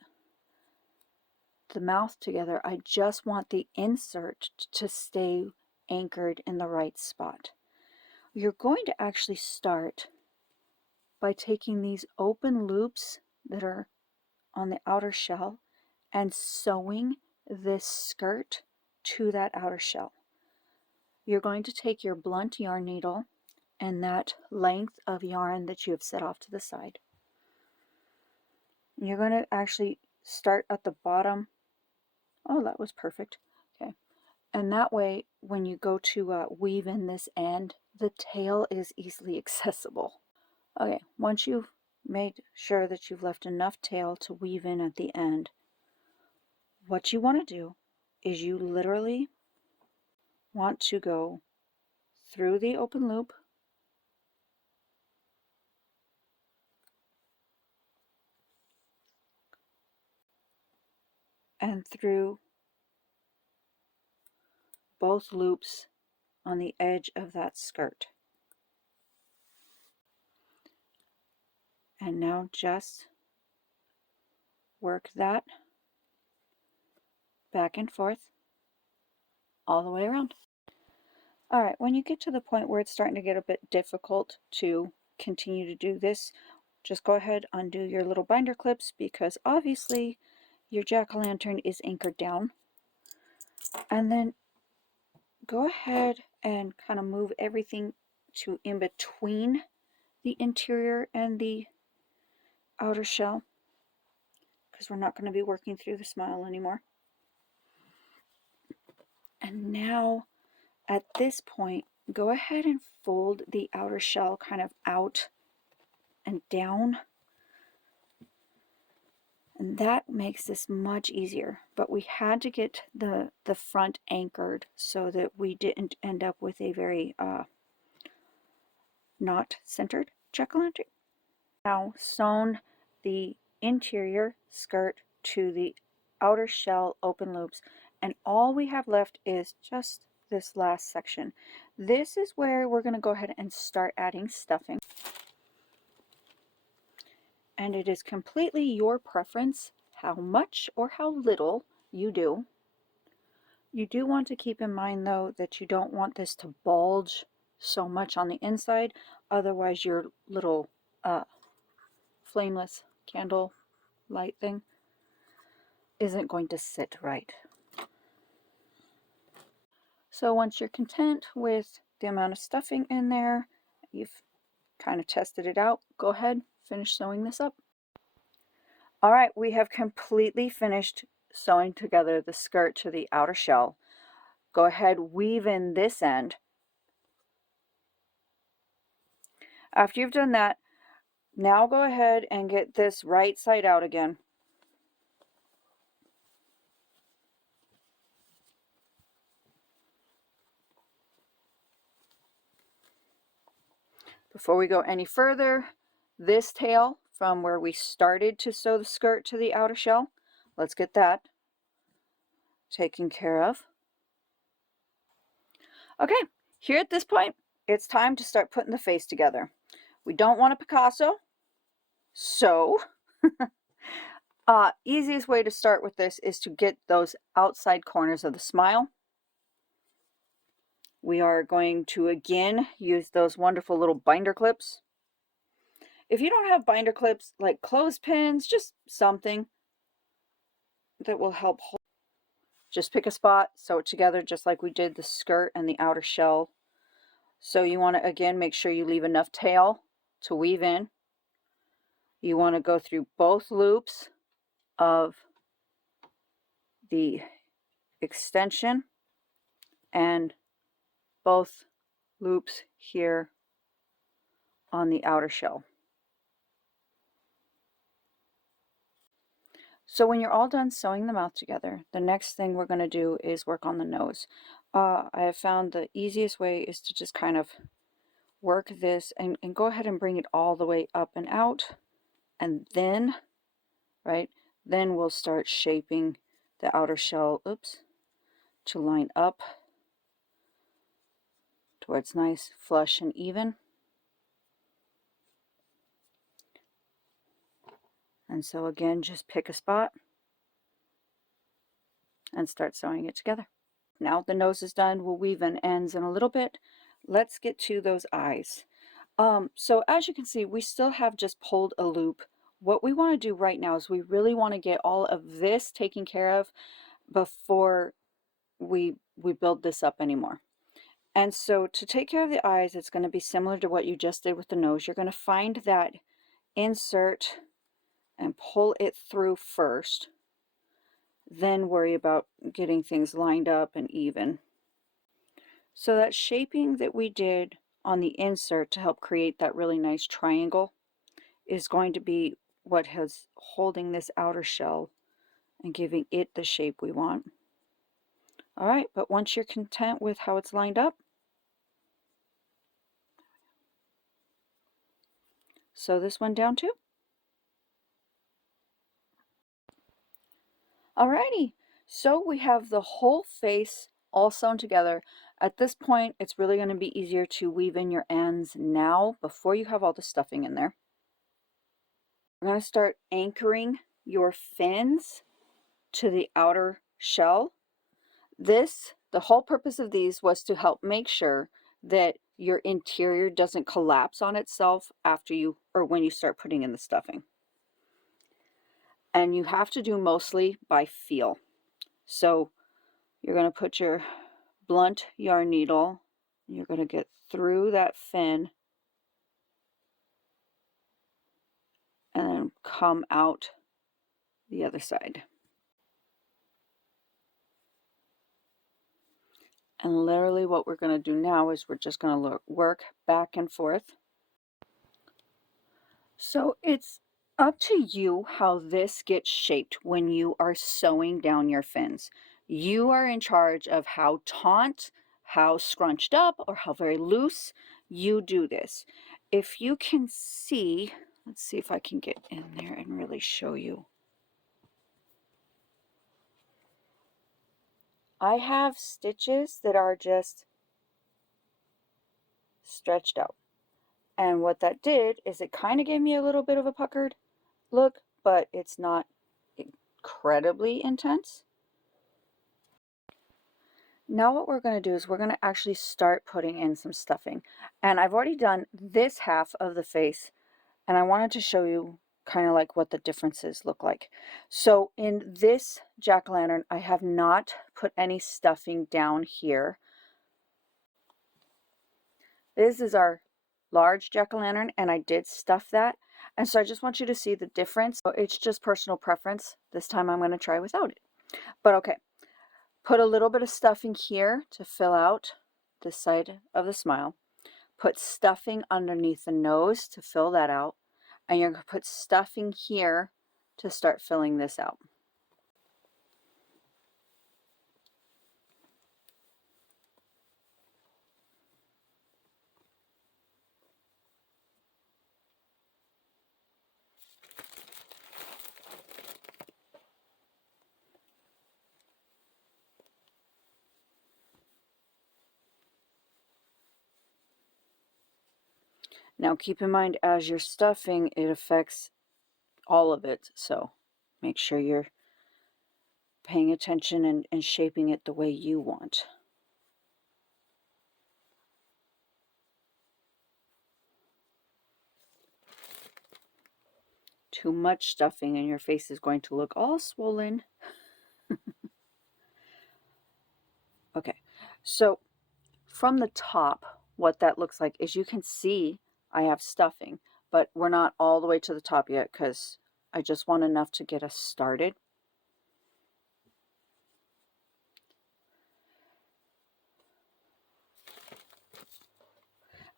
mouth together. I just want the insert to stay anchored in the right spot. You're going to actually start by taking these open loops that are on the outer shell and sewing this skirt to that outer shell. You're going to take your blunt yarn needle and that length of yarn that you have set off to the side. You're going to actually start at the bottom. Oh, that was perfect. Okay. And that way, when you go to weave in this end, the tail is easily accessible. Okay, once you've made sure that you've left enough tail to weave in at the end, what you want to do is you literally want to go through the open loop and through both loops on the edge of that skirt. And now just work that back and forth all the way around. Alright, when you get to the point where it's starting to get a bit difficult to continue to do this, just go ahead, undo your little binder clips, because obviously your jack-o'-lantern is anchored down. And then go ahead and kind of move everything to in between the interior and the outer shell, because we're not going to be working through the smile anymore. And now at this point, go ahead and fold the outer shell kind of out and down, and that makes this much easier. But we had to get the front anchored so that we didn't end up with a very not centered jack-o'-lantern. Now sewn the interior skirt to the outer shell open loops, and all we have left is just this last section. This is where we're going to go ahead and start adding stuffing. And it is completely your preference how much or how little you do. You do want to keep in mind though that you don't want this to bulge so much on the inside, otherwise your little flameless candle light thing isn't going to sit right. So once you're content with the amount of stuffing in there, you've kind of tested it out, go ahead, finish sewing this up. Alright, we have completely finished sewing together the skirt to the outer shell. Go ahead, weave in this end. After you've done that, now go ahead and get this right side out again. Before we go any further, this tail from where we started to sew the skirt to the outer shell, let's get that taken care of. Okay, here at this point, it's time to start putting the face together. We don't want a Picasso, so easiest way to start with this is to get those outside corners of the smile. We are going to again use those wonderful little binder clips. If you don't have binder clips like clothespins, just something that will help hold. Just pick a spot, sew it together just like we did the skirt and the outer shell. So you want to, again, make sure you leave enough tail to weave in. You want to go through both loops of the extension and both loops here on the outer shell. So when you're all done sewing the mouth together, the next thing we're going to do is work on the nose. I have found the easiest way is to just kind of work this and go ahead and bring it all the way up and out, and then, right, then we'll start shaping the outer shell, to line up to where it's nice, flush, and even. And so again, just pick a spot and start sewing it together. Now the nose is done, we'll weave in ends in a little bit. Let's get to those eyes. So as you can see, we still have just pulled a loop. What we want to do right now is we really want to get all of this taken care of before we build this up anymore. And so to take care of the eyes, it's going to be similar to what you just did with the nose. You're going to find that insert and pull it through first, then worry about getting things lined up and even. So that shaping that we did on the insert to help create that really nice triangle is going to be what is holding this outer shell and giving it the shape we want. All right, but once you're content with how it's lined up, sew this one down too. Alrighty, so we have the whole face all sewn together. At this point, it's really going to be easier to weave in your ends now before you have all the stuffing in there. We're going to start anchoring your fins to the outer shell. The whole purpose of these was to help make sure that your interior doesn't collapse on itself after you, or when you start putting in the stuffing. And you have to do mostly by feel. So you're going to put your blunt yarn needle, you're going to get through that fin and then come out the other side. And literally what we're going to do now is we're just going to work back and forth. So it's up to you how this gets shaped when you are sewing down your fins. You are in charge of how taut, how scrunched up, or how very loose you do this. If you can see, let's see if I can get in there and really show you. I have stitches that are just stretched out. And what that did is it kind of gave me a little bit of a puckered look, but it's not incredibly intense. Now what we're going to do is we're going to actually start putting in some stuffing. And I've already done this half of the face, and I wanted to show you kind of like what the differences look like. So in this jack-o'-lantern, I have not put any stuffing down here. This is our large jack-o'-lantern, and I did stuff that. And so I just want you to see the difference. It's just personal preference. This time I'm going to try without it. But okay, put a little bit of stuffing here to fill out this side of the smile. Put stuffing underneath the nose to fill that out. And you're going to put stuffing here to start filling this out. Now keep in mind, as you're stuffing, it affects all of it, so make sure you're paying attention and shaping it the way you want. Too much stuffing and your face is going to look all swollen. Okay, so from the top, what that looks like is you can see I have stuffing, but we're not all the way to the top yet because I just want enough to get us started.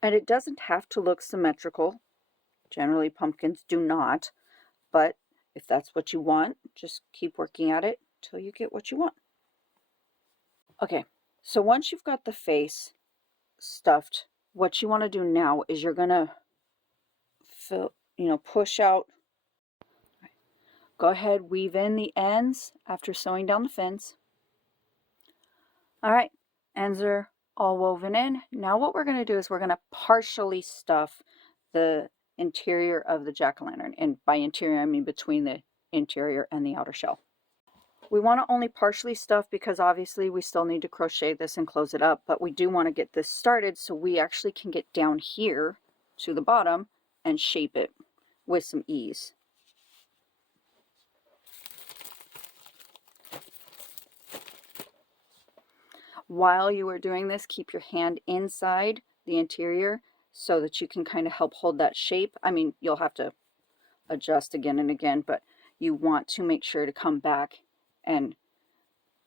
And it doesn't have to look symmetrical. Generally, pumpkins do not, but if that's what you want, just keep working at it till you get what you want. Okay, so once you've got the face stuffed, what you want to do now is you're gonna push out. Go ahead, weave in the ends after sewing down the fins. All right, ends are all woven in. Now what we're going to do is we're going to partially stuff the interior of the jack-o'-lantern, and by interior I mean between the interior and the outer shell. We want to only partially stuff because obviously we still need to crochet this and close it up, but we do want to get this started so we actually can get down here to the bottom and shape it with some ease. While you are doing this, keep your hand inside the interior so that you can kind of help hold that shape. I mean, you'll have to adjust again and again, but you want to make sure to come back and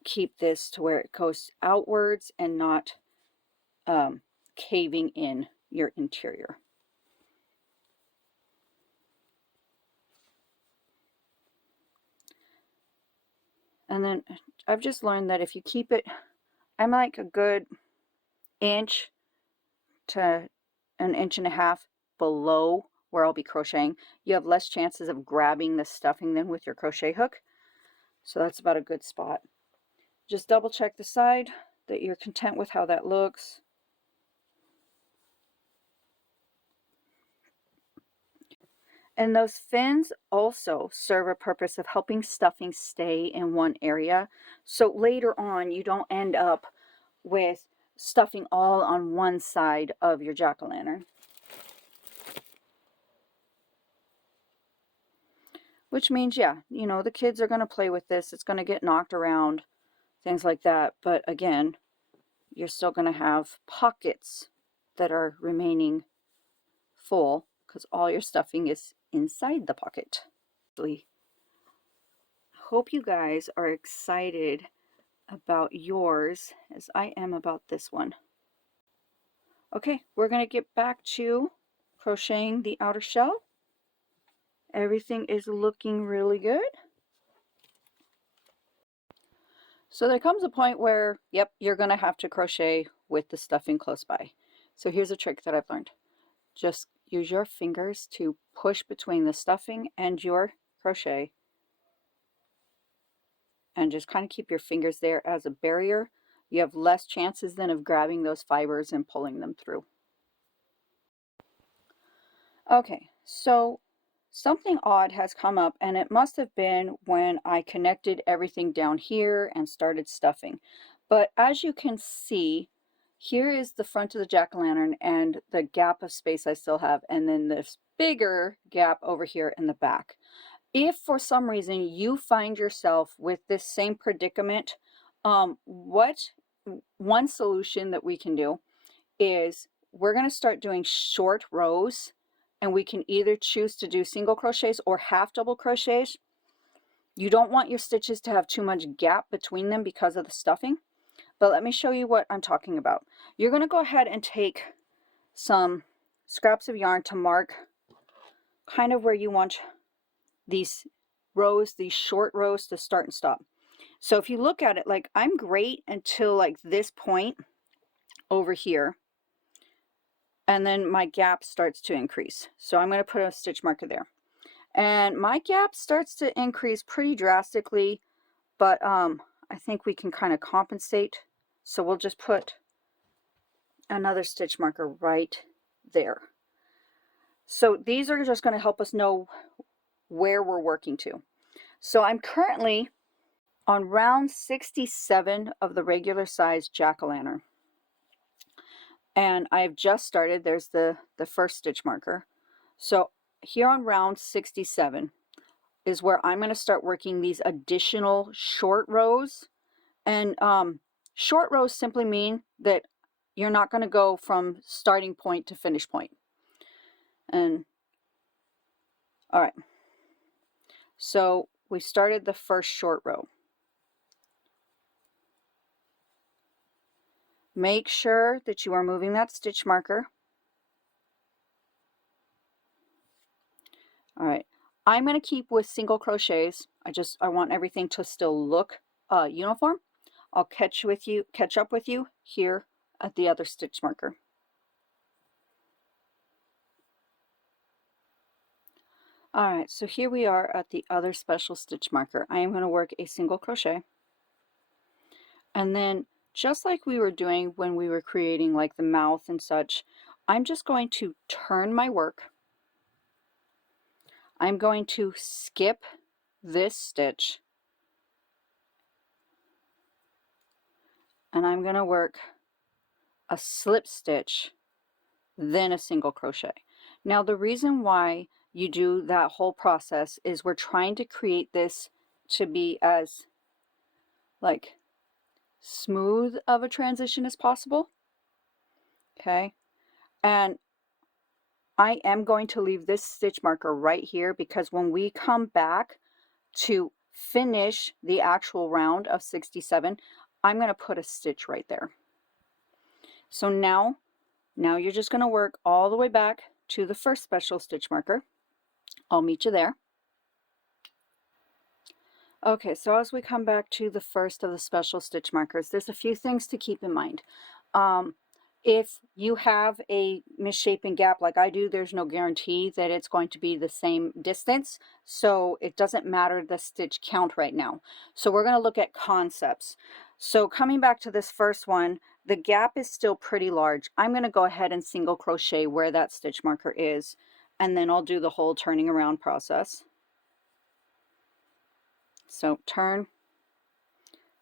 keep this to where it goes outwards and not caving in your interior. And then I've just learned that if you keep it, I'm like a good inch to an inch and a half below where I'll be crocheting, you have less chances of grabbing the stuffing than with your crochet hook. So that's about a good spot. Just double check the side that you're content with how that looks. And those fins also serve a purpose of helping stuffing stay in one area. So later on, you don't end up with stuffing all on one side of your jack-o'-lantern. Which means, yeah, the kids are going to play with this. It's going to get knocked around, things like that. But again, you're still going to have pockets that are remaining full because all your stuffing is inside the pocket. I hope you guys are excited about yours as I am about this one. Okay, we're going to get back to crocheting the outer shell. Everything is looking really good. So there comes a point where, yep, you're going to have to crochet with the stuffing close by. So here's a trick that I've learned. Just use your fingers to push between the stuffing and your crochet and just kind of keep your fingers there as a barrier. You have less chances then of grabbing those fibers and pulling them through. Okay, so something odd has come up, and it must have been when I connected everything down here and started stuffing. But as you can see, here is the front of the jack-o'-lantern and the gap of space I still have, and then this bigger gap over here in the back. If for some reason you find yourself with this same predicament, one solution that we can do is we're going to start doing short rows, and we can either choose to do single crochets or half double crochets. You don't want your stitches to have too much gap between them because of the stuffing, but let me show you what I'm talking about. You're going to go ahead and take some scraps of yarn to mark kind of where you want these rows, these short rows, to start and stop. So if you look at it, like I'm great until like this point over here, and then my gap starts to increase. So I'm going to put a stitch marker there. And my gap starts to increase pretty drastically, but I think we can kind of compensate. So we'll just put another stitch marker right there. So these are just going to help us know where we're working to. So I'm currently on round 67 of the regular size jack-o'-lantern. And I've just started, there's the first stitch marker. So here on round 67 is where I'm going to start working these additional short rows. And short rows simply mean that you're not going to go from starting point to finish point. And all right, so we started the first short row. Make sure that you are moving that stitch marker. All right, I'm going to keep with single crochets. I want everything to still look uniform. I'll catch up with you here at the other stitch marker. All right, so here we are at the other special stitch marker. I am going to work a single crochet, and then just like we were doing when we were creating like the mouth and such, I'm just going to turn my work. I'm going to skip this stitch, and I'm going to work a slip stitch, then a single crochet. Now the reason why you do that whole process is we're trying to create this to be as like smooth of a transition as possible. Okay, and I am going to leave this stitch marker right here because when we come back to finish the actual round of 67, I'm going to put a stitch right there. So now you're just going to work all the way back to the first special stitch marker. I'll meet you there. Okay, so as we come back to the first of the special stitch markers, there's a few things to keep in mind. If you have a misshapen gap like I do, there's no guarantee that it's going to be the same distance, so it doesn't matter the stitch count right now. So we're going to look at concepts. So coming back to this first one, the gap is still pretty large. I'm going to go ahead and single crochet where that stitch marker is, and then I'll do the whole turning around process. So turn,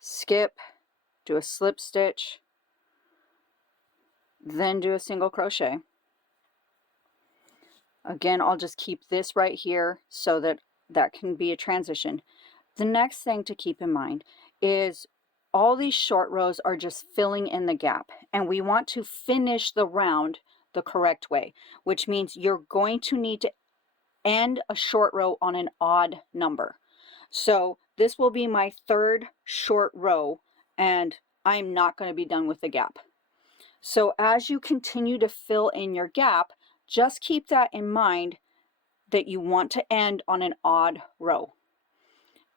skip, do a slip stitch, then do a single crochet. Again, I'll just keep this right here so that that can be a transition. The next thing to keep in mind is all these short rows are just filling in the gap, and we want to finish the round the correct way, which means you're going to need to end a short row on an odd number. So this will be my third short row, and I'm not going to be done with the gap. So as you continue to fill in your gap, just keep that in mind that you want to end on an odd row.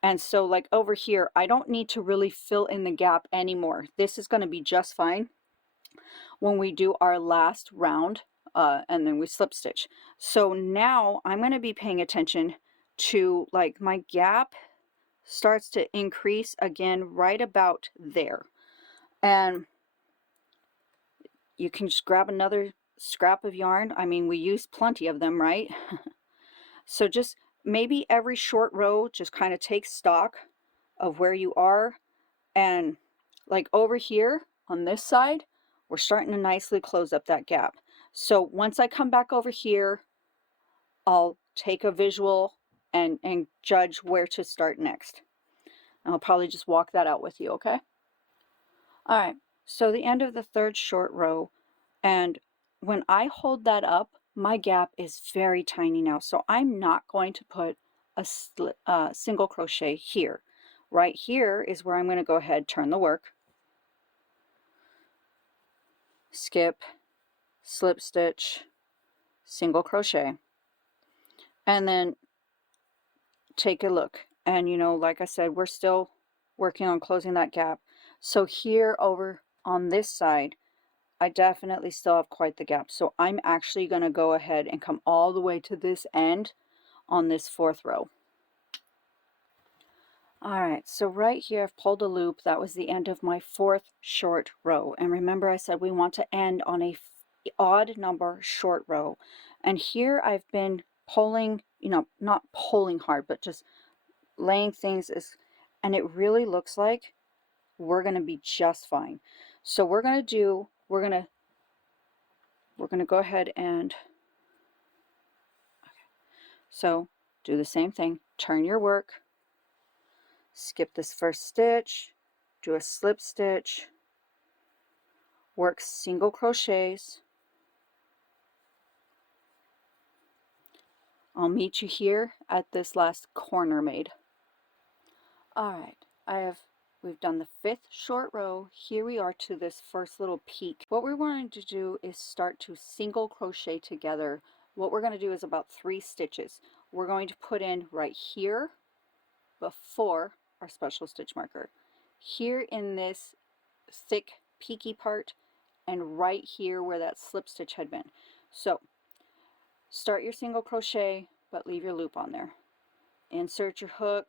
And so like over here, I don't need to really fill in the gap anymore. This is going to be just fine when we do our last round and then we slip stitch. So now I'm going to be paying attention to like my gap starts to increase again right about there. And you can just grab another scrap of yarn. I mean, we use plenty of them, right? So just maybe every short row, just kind of take stock of where you are. And like over here on this side, we're starting to nicely close up that gap. So once I come back over here, I'll take a visual and judge where to start next. And I'll probably just walk that out with you, okay? All right, so the end of the third short row, and when I hold that up, my gap is very tiny now, so I'm not going to put a single crochet here. Right here is where I'm going to go ahead, turn the work, skip, slip stitch, single crochet, and then take a look. And you know, like I said, we're still working on closing that gap. So here over on this side, I definitely still have quite the gap. So I'm actually going to go ahead and come all the way to this end on this fourth row. All right, so right here I've pulled a loop. That was the end of my fourth short row. And remember I said we want to end on a odd number short row. And here I've been pulling, you know, not pulling hard, but just laying things and it really looks like we're going to be just fine. So we're going to go ahead and so do the same thing. Turn your work, skip this first stitch, do a slip stitch, work single crochets. I'll meet you here at this last corner made. Alright, we've done the 5th short row. Here we are to this first little peak. What we're going to do is start to single crochet together. What we're going to do is about 3 stitches. We're going to put in right here before our special stitch marker, here in this thick peaky part, and right here where that slip stitch had been. So start your single crochet but leave your loop on there. Insert your hook,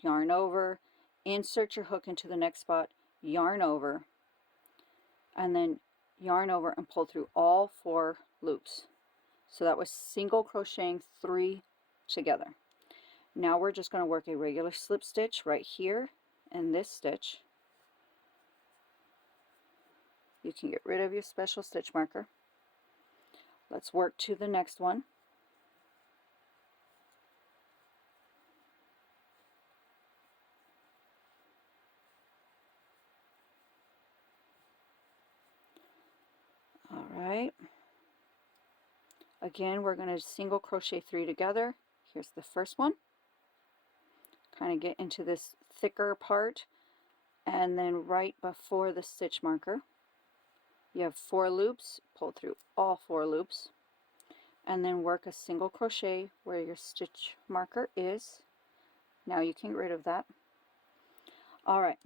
yarn over, insert your hook into the next spot, yarn over, and then yarn over and pull through all 4 loops. So that was single crocheting 3 together. Now we're just going to work a regular slip stitch right here in this stitch. You can get rid of your special stitch marker. Let's work to the next one. Alright. Again, we're going to single crochet 3 together. Here's the first one. Kind of get into this thicker part, and then right before the stitch marker, you have 4 loops. Pull through all 4 loops, and then work a single crochet where your stitch marker is. Now you can get rid of that. Alright,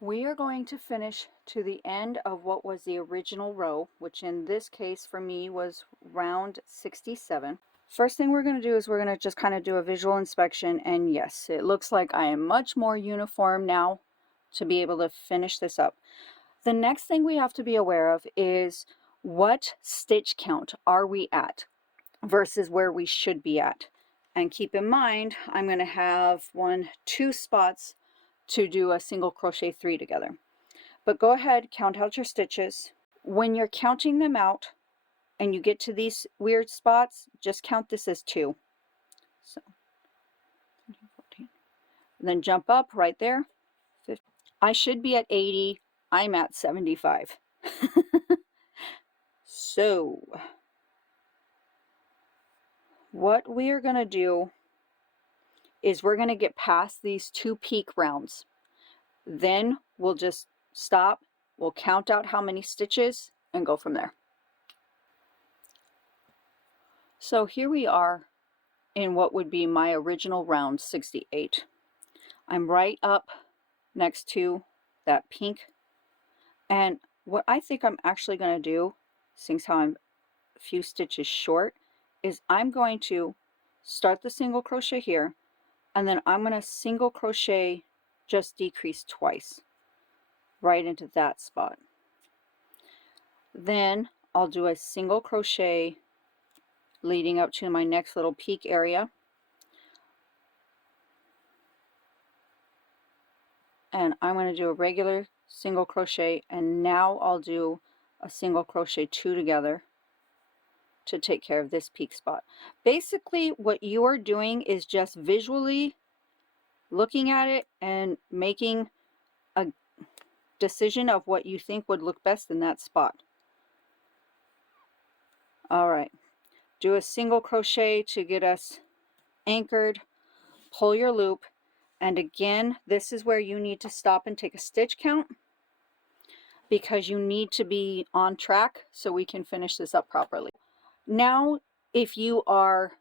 we are going to finish to the end of what was the original row, which in this case for me was round 67. First thing we're going to do is we're going to just kind of do a visual inspection, and yes, it looks like I am much more uniform now to be able to finish this up. The next thing we have to be aware of is what stitch count are we at versus where we should be at. And keep in mind, I'm going to have 2 spots to do a single crochet 3 together. But go ahead, count out your stitches. When you're counting them out and you get to these weird spots, just count this as 2. So, 14. And then jump up right there. 50. I should be at 80. I'm at 75. So, what we are going to do is we're going to get past these 2 peak rounds. Then we'll just stop, we'll count out how many stitches, and go from there. So here we are in what would be my original round 68. I'm right up next to that pink, and what I think I'm actually going to do, since how I'm a few stitches short, is I'm going to start the single crochet here, and then I'm going to single crochet, just decrease twice right into that spot. Then I'll do a single crochet leading up to my next little peak area, and I'm going to do a regular single crochet, and now I'll do a single crochet 2 together to take care of this peak spot. Basically what you are doing is just visually looking at it and making a decision of what you think would look best in that spot. Alright, do a single crochet to get us anchored, pull your loop, and again, this is where you need to stop and take a stitch count, because you need to be on track so we can finish this up properly. Now, if you are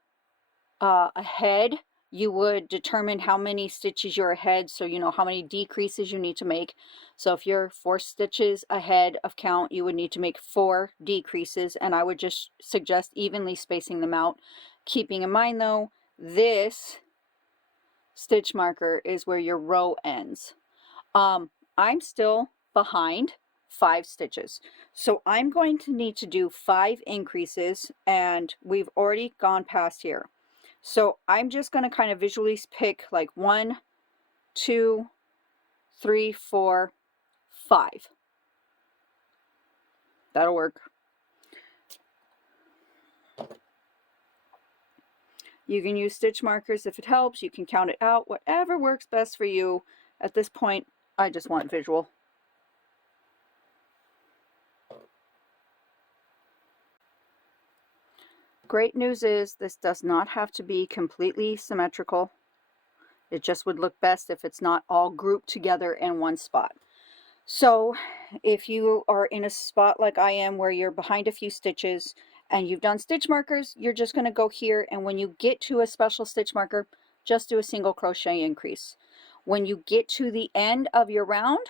ahead, you would determine how many stitches you're ahead, so you know how many decreases you need to make. So if you're 4 stitches ahead of count, you would need to make 4 decreases, and I would just suggest evenly spacing them out. Keeping in mind though, this stitch marker is where your row ends. I'm still behind 5 stitches, so I'm going to need to do 5 increases, and we've already gone past here. So I'm just going to kind of visually pick like 1, 2, 3, 4, 5. That'll work. You can use stitch markers if it helps. You can count it out, whatever works best for you. At this point, I just want visual. Great news is this does not have to be completely symmetrical. It just would look best if it's not all grouped together in one spot. So if you are in a spot like I am where you're behind a few stitches and you've done stitch markers, you're just going to go here, and when you get to a special stitch marker, just do a single crochet increase. When you get to the end of your round,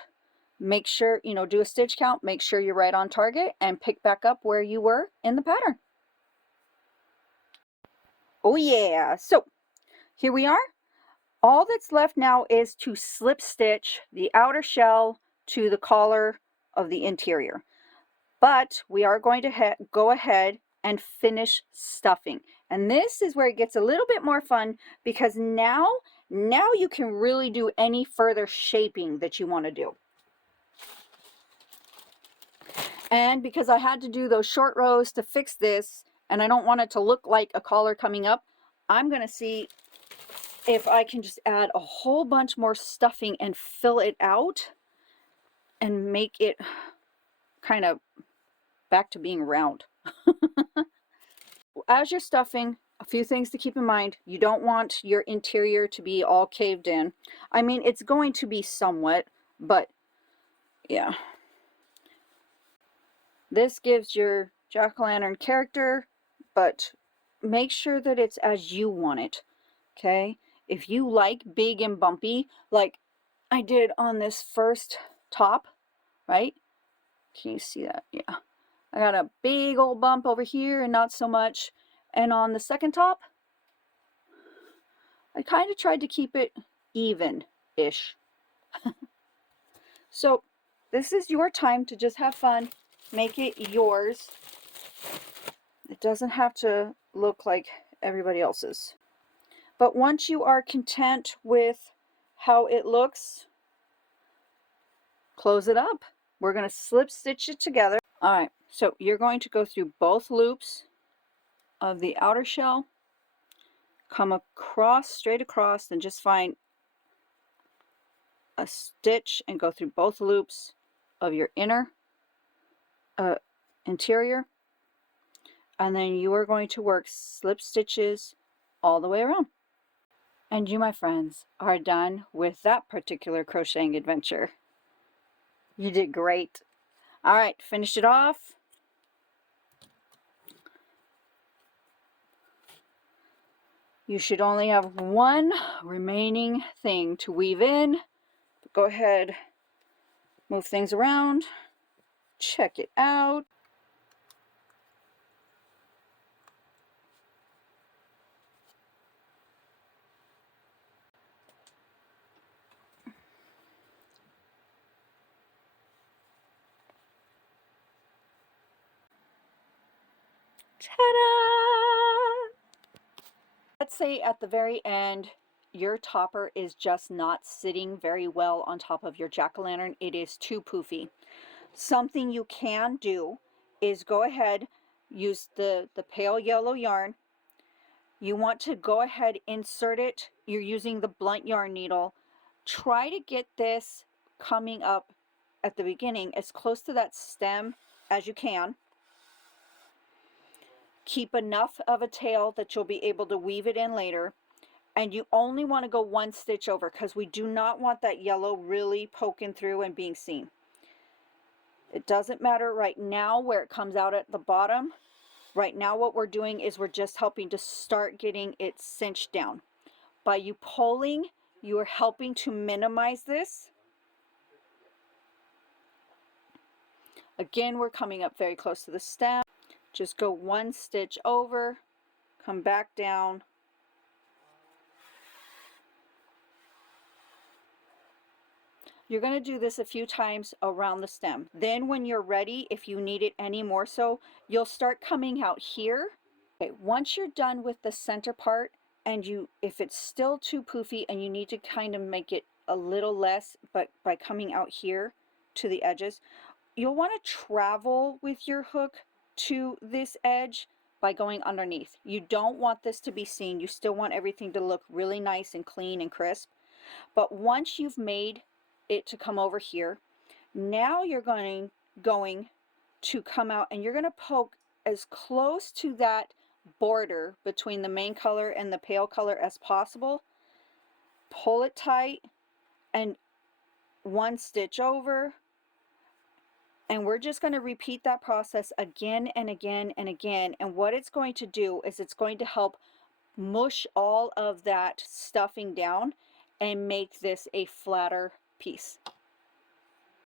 make sure, do a stitch count, make sure you're right on target, and pick back up where you were in the pattern. Oh yeah, so here we are. All that's left now is to slip stitch the outer shell to the collar of the interior. But we are going to go ahead and finish stuffing. And this is where it gets a little bit more fun, because now you can really do any further shaping that you want to do. And because I had to do those short rows to fix this, and I don't want it to look like a collar coming up, I'm going to see if I can just add a whole bunch more stuffing and fill it out and make it kind of back to being round. As you're stuffing, a few things to keep in mind. You don't want your interior to be all caved in. I mean, it's going to be somewhat, but yeah. This gives your jack-o'-lantern character, but make sure that it's as you want it, okay? If you like big and bumpy, like I did on this first top, right? Can you see that? Yeah. I got a big old bump over here and not so much. And on the second top, I kind of tried to keep it even-ish. So this is your time to just have fun. Make it yours. It doesn't have to look like everybody else's. But once you are content with how it looks, close it up. We're going to slip stitch it together. All right, so you're going to go through both loops of the outer shell, come across, straight across, and just find a stitch and go through both loops of your interior, and then you are going to work slip stitches all the way around. And you, my friends, are done with that particular crocheting adventure. You did great. All right, finish it off. You should only have one remaining thing to weave in. Go ahead, move things around, check it out. Ta-da! Let's say at the very end, your topper is just not sitting very well on top of your jack-o'-lantern. It is too poofy. Something you can do is go ahead, use the pale yellow yarn. You want to go ahead, insert it. You're using the blunt yarn needle. Try to get this coming up at the beginning as close to that stem as you can. Keep enough of a tail that you'll be able to weave it in later. And you only want to go one stitch over, because we do not want that yellow really poking through and being seen. It doesn't matter right now where it comes out at the bottom. Right now what we're doing is we're just helping to start getting it cinched down. By you pulling, you are helping to minimize this. Again, we're coming up very close to the stem. Just go one stitch over, come back down. You're going to do this a few times around the stem. Then when you're ready, if you need it any more so, you'll start coming out here. Okay, once you're done with the center part, and if it's still too poofy and you need to kind of make it a little less, but by coming out here to the edges, you'll want to travel with your hook to this edge by going underneath. You don't want this to be seen. You still want everything to look really nice and clean and crisp. But once you've made it to come over here, now you're going to come out and you're going to poke as close to that border between the main color and the pale color as possible. Pull it tight and one stitch over, and we're just going to repeat that process again and again and again. And what it's going to do is it's going to help mush all of that stuffing down and make this a flatter piece.